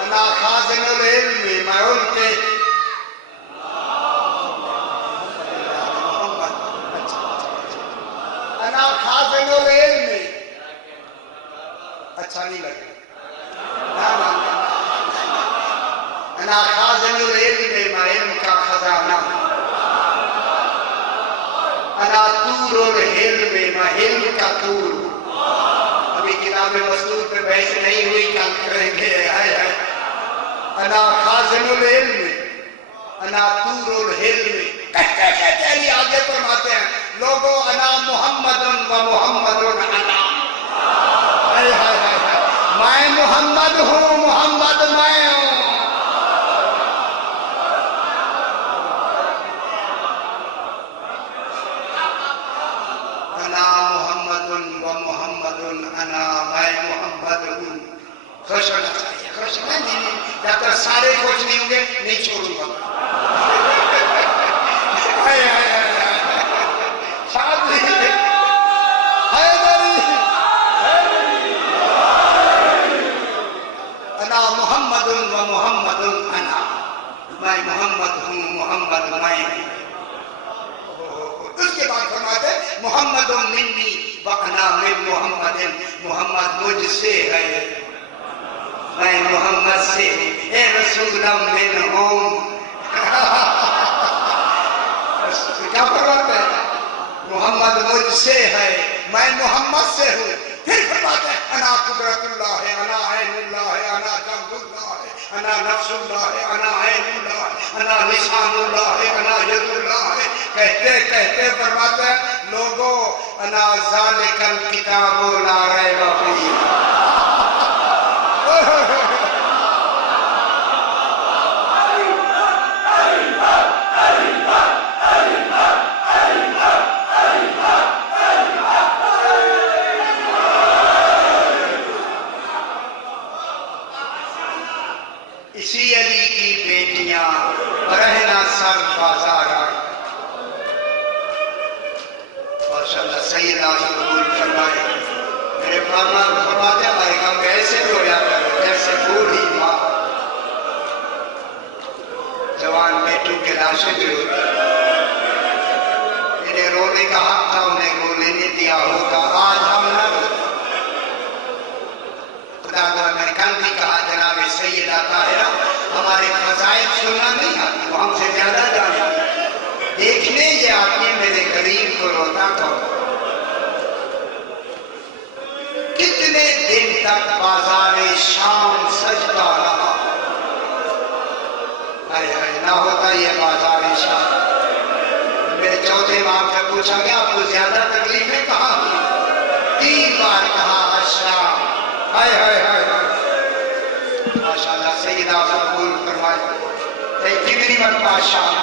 انا خازن العلم. میں ان کے انا خازن العلم. اچھا نہیں لگا. انا خازن العلم. میں علم کا خزانہ. انا طور الحلم. میں علم کا طور. ابھی کتاب مسعود پہ بحث نہیں ہوئی, کل کریں گے. انا خازن العلم. انا طور الحلم. کہتے کہتے علی آگے فرماتے ہیں لوگوں انا محمد و محمد انا. میں محمد ہوں, محمد میں ہوں. خوش ہونا چاہیے. خوش نہیں, جب تک سارے خوش نہیں ہوں گے نہیں چھوڑوں گا. انا محمد و محمد انا. میں محمد ہوں, محمد میں ہوں. اس کے بعد فرماتے محمد منی وانا من محمد. محمد مجھ سے ہے, میں محمد سے. اے رسولم منہم. کیا فرماتے ہیں؟ محمد مجھ سے ہے, میں محمد سے ہوں. پھر فرماتے ہیں انا قدرت اللہ, انا عین اللہ, انا جنب اللہ, انا نفس اللہ, انا عین اللہ, انا لسان اللہ, انا ید اللہ. کہتے کہتے فرماتے ہیں لوگوں انا ذالک الکتاب لا ریب فیہ. اسی علی کی بیٹیاں رہنا سر بازار آئی. ماشاءاللہ سیدہ سے قبول فرمائے. میرے فرماتے ہیں ہمارے غم ایسے رویا کرو جیسے بوڑھی ماں جوان بیٹوں کے لاشیں بھی ہوتی. انہیں رونے کا حق تھا, انہیں رونے نہیں دیا ہوتا. آج ہم نہ روتے. خدا کو میں کل بھی کہا جناب سیدہ طاہرہ ہمارے فضائل سننا نہیں آتی, وہ ہم سے زیادہ جانے دیکھنے یہ آتی ہے میرے غریب کو روتا کون. کتنے دن تک بازار شام سجدہ رہا. نہ ہوتا یہ بازار شام. میرے چوتھے ماں سے پوچھا گیا آپ کو زیادہ تکلیفیں کہاں ہوئی؟ 3 بار کہا اشرام. ہائے ہائے ہائے ماشاءاللہ سیدہ سے قبول فرمائے. کتنی مرتبہ شام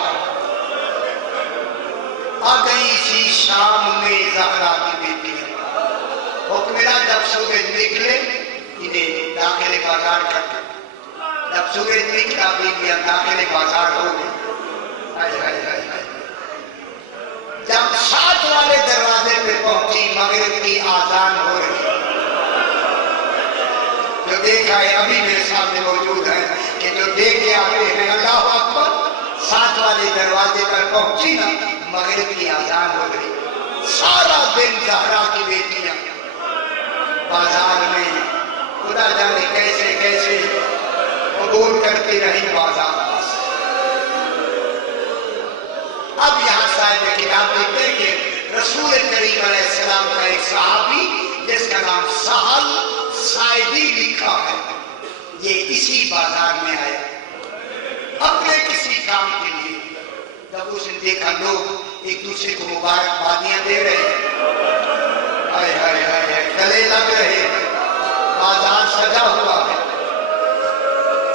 آ گئی تھی. شام میں زہرا کی بیٹی حکم ملا جب سورج نکلے انہیں داخل بازار کرتے. جب سورج نکلا بیویاں داخل بازار ہو گئی. جب 7 والے دروازے پہ پہنچی مغرب کی آذان ہو رہی، جو دیکھا ہے ابھی میرے سامنے موجود ہے کہ جو دیکھ کے آتے ہیں اللہ اکبر، 7 والے دروازے پر پہنچی نا مغرب کی آذان ہو رہی، سارا دن زہرا کی بیٹیاں بازار میں خدا جانے کیسے کیسے عبور کرتی رہی بازار۔ اب یہاں صاحب کتاب دیکھتے ہیں کہ رسول کریم علیہ السلام کا ایک صحابی جس کا نام سہل سائدی لکھا ہے، یہ اسی بازار میں آیا اپنے کسی کام کے لیے۔ جب اس نے دیکھا لوگ ایک دوسرے کو مبارکبادیاں دے رہے ہیں، ہائے ہائے ہائے گلے لگ رہے ہیں، بازار سجا ہوا ہے۔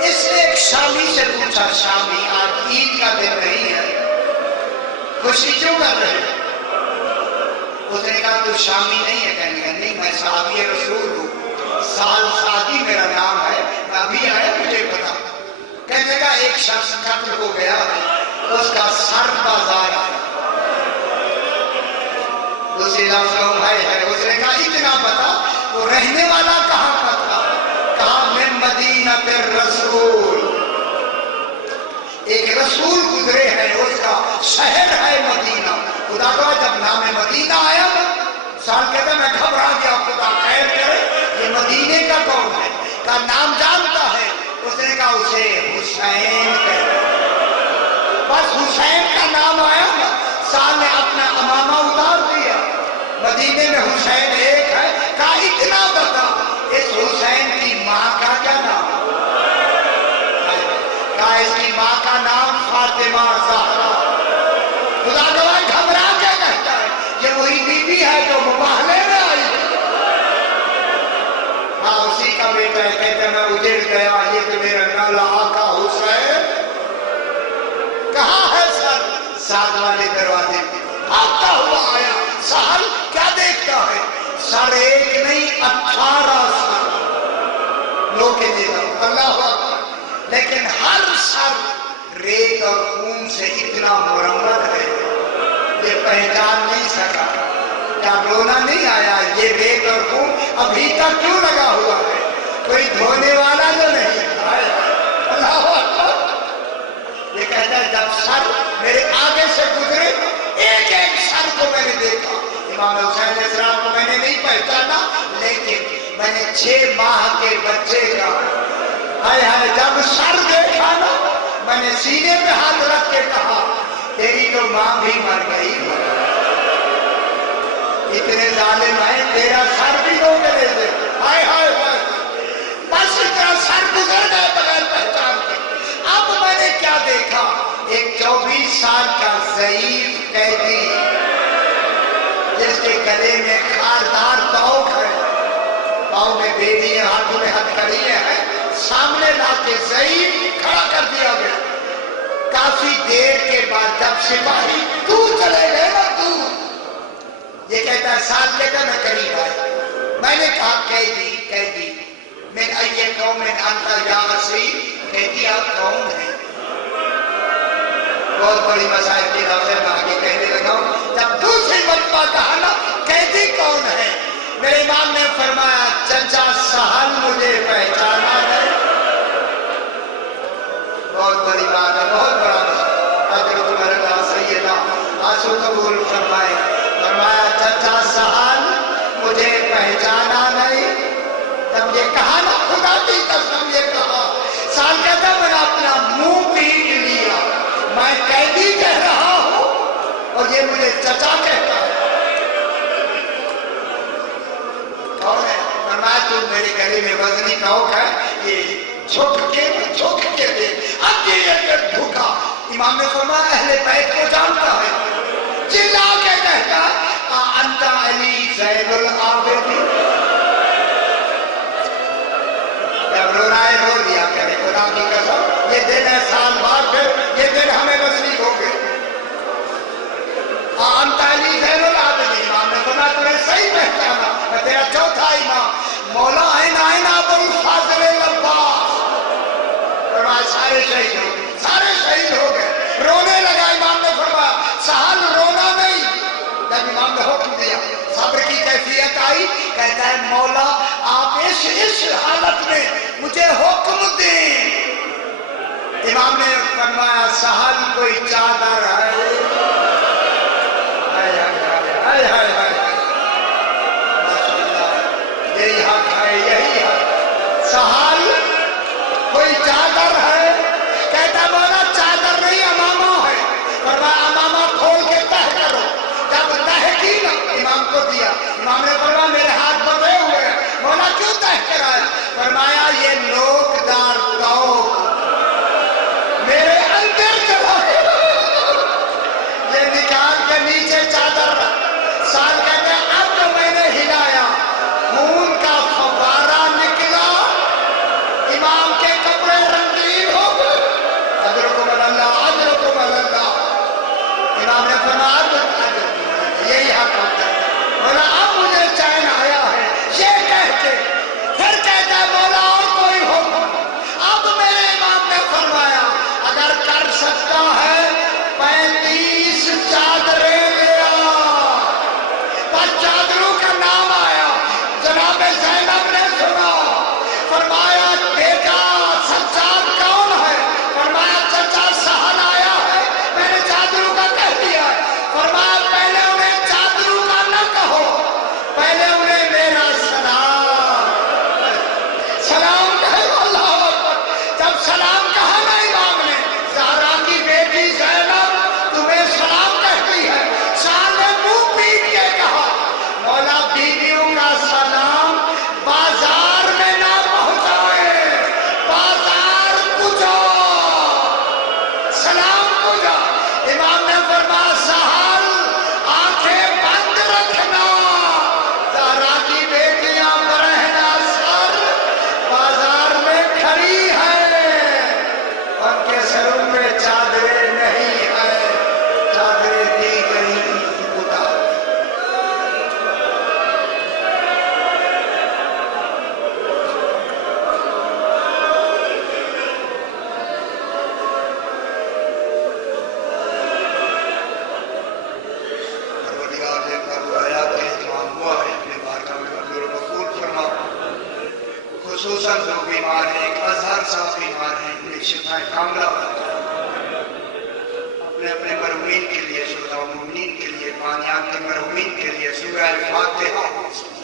اس نے ایک شامی سے پوچھا، شامی آج عید کا دن نہیں ہے، خوشی کیوں کر رہے ہیں؟ اس نے کہا تو شامی نہیں ہے؟ کہنے لگا نہیں میں صحابی رسول ہوں، سال سادی میرا نام ہے، میں ابھی آیا مجھے پتا۔ کہنے لگا ایک شخص قتل ہو گیا ہے، اس کا سر بازار ہے۔ دوسری لفظ ہے، اس نے کہا اتنا بتا وہ رہنے والا کہاں کا تھا؟ کہا من مدینہ الرسول، ایک رسول گزرے ہیں اس کا شہر ہے مدینہ۔ خدا کا جب نام مدینہ آیا نا سال کہتا میں گھبرا گیا، خدا خیر کرے یہ مدینے کا کون ہے؟ کا نام جانتا ہے؟ اس نے کہا اسے حسین کہتے، بس حسین کا نام آیا نا سال نے اپنا امامہ اتار دیا، مدینے میں حسین ایک ہے۔ کہا اتنا بتا اس حسین کی ماں کا کیا نام؟ کہا اس کی ماں کا نام فاطمہ زہرا۔ خدا گواہ گھبرا کے کہتا ہے یہ وہی بی بی ہے جو مباہلے میں آئی ہے۔ ہاں اسی کا بیٹا ہے، کہتے میں اجڑ گیا یہ تو میرا نالا آقا حسین۔ کہاں ہے سر؟ 7 والے دروازے پہ آتا ہوا آیا۔ سہل کیا دیکھتا ہے؟ سر ایک نہیں 18 سر لو کے دیتا ہوں، اللہ اکبر، لیکن ہر سر ریت اور خون سے اتنا مرمت ہے یہ پہچان نہیں سکا۔ کیا رونا نہیں آیا؟ یہ ریت اور خون ابھی تک کیوں لگا ہوا ہے؟ کوئی دھونے والا تو نہیں؟ اللہ اکبر۔ یہ کہتا ہے جب سر میرے آگے سے گزرے ایک ایک سر کو میں نے دیکھا۔ امام حسین علیہ السلام کو میں نے نہیں پہچانا، لیکن میں نے 6 ماہ کے بچے کا ہائے ہائے جب سر دیکھا نا میں نے سینے پہ ہاتھ رکھ کے کہا تیری تو ماں بھی مر گئی، اتنے ظالم ہیں تیرا سر بھی لو کرے تھے، ہائے ہائے ہائے، بس اتنا سر گزر گئے بغیر پہچان کے۔ اب میں نے کیا دیکھا؟ ایک 24 سال کا ضعیف قیدی جس کے گلے میں خاردار توق ہے، پاؤں میں بیڑی ہے، ہاتھوں میں ہتھکڑیاں ہیں، سامنے لا کے ضعیف کھڑا کر دیا گیا۔ کافی دیر کے بعد جب سپاہی دور چلے گئے نا دور، یہ کہتا ہے سال کہتا میں قریب آیا، میں نے کہا قیدی قیدی من ای قوم انت یا اسی، قیدی آپ کون ہیں؟ بہت بڑی مسائل کی لفظ میں آگے کہنے لگا ہوں۔ جب دوسری مرتبہ کہا نا قیدی کون ہے، میرے امام نے فرمایا چچا سہل مجھے پہچانا ہے۔ بہت بڑی بات ہے، بہت بڑا مسئلہ۔ حضرت مرزا سیدہ آنسو قبول فرمائے، فرمایا چچا سہل مجھے پہچانا نہیں۔ جب یہ کہا نا خدا کی قسم یہ کہا، سال کہتا میں نے اپنا منہ پیٹ لیا، میں قیدی کہہ رہا ہوں اور یہ مجھے چچا کہتا ہے۔ کون ہے؟ فرمایا تو میرے گلے میں وزنی توق ہے، یہ جھک کے دے۔ اب یہ اگر دھوکا، امام نے فرمایا اہل بیت کو جانتا ہے، چلا کے کہتا ہے انت علی زین العابدین۔ جب رو رہا ہے رو لیا کرے، خدا کی قسم یہ دن ہے سال بعد پھر یہ دن ہمیں نصیب ہو گئے۔ انت علی زین العابدین، امام نے فرمایا تو نے صحیح پہچانا، میں تیرا چوتھا امام مولا عین ابو الفاضل العباس۔ فرمایا سارے شہید ہو گئے، سارے شہید ہو گئے۔ رونے لگا، امام نے فرمایا سہل رونا نہیں، کیفیت آئی، کہتا ہے مولا آپ اس حالت میں مجھے حکم دیں۔ امام نے فرمایا سہل کوئی چادر ہے؟ ہائے ہائے ہائے، یہی حق ہے، یہی حق۔ سہل کوئی چادر ہے؟ کہتا ہے مولا چادر نہیں امامہ ہے۔ فرمایا امامہ کھول کے تہ کرو۔ جب تہ کی نا امام کو دیا، امام نے فرمایا میرے ہاتھ بندھے ہوئے ہیں، مولا کیوں تہ کرایا؟ فرمایا یہ نوکدار توق میرے اندر چلا یہ نکال کے نیچے چادر رکھ۔ سال کہتے ہیں اب تو میں نے ہلایا، خون کا فوارہ نکلا، امام کے کپڑے رنگین ہو گئے۔ اجرکم اللہ، اجرکم اللہ۔ امام نے فرمایا یہی حق ہوتا ہے مولا، اب مجھے چین آیا ہے۔ یہ کہہ کے پھر کہتا ہے مولا اور کوئی حکم؟ اب میرے امام نے فرمایا اگر کر سکتا ہے 35 چادریں لے آ۔ پر چادروں کا نام آیا، جناب زینب نے سنا، فرمایا بیٹا سجاد کون ہے؟ فرمایا چچا سہل آیا ہے، میں نے چادروں کا کہہ دیا ہے۔ فرمایا پہلے انہیں چادروں کا نہ کہو، پہلے انہیں میرا سلام سلام کہو۔ اللہ اکبر۔ جب سلام کہا نا امام نے، زہرا کی بیٹی زینب تمہیں سلام کہتی ہے، شاہ نے منہ پیٹ کے کہا مولا بیویوں کا سلام بازار میں نہ پہنچائے، بازار کو جاؤ، سلام کو جاؤ۔ امام نے فرمایا سہل آنکھیں بند رکھنا، زہرا کی بیٹیاں برہنہ سر بازار میں کھڑی ہیں، ان کے سروں میں چادریں نہیں ہیں، چادریں دی گئی اتار۔ پروردگار نے آیات کا اہتمام ہوا ہے، اپنے بارگاہ میں قبول و مقبول فرما۔ خصوصاً جو بیمار ہیں، ایک اظہر صاحب بیمار ہیں، انہیں شفا کاملہ اپنے اپنے مرحومین کے لیے، شہداء و مومنین کے لیے، بانیان کے مرحومین کے لیے سورہ الفاتحہ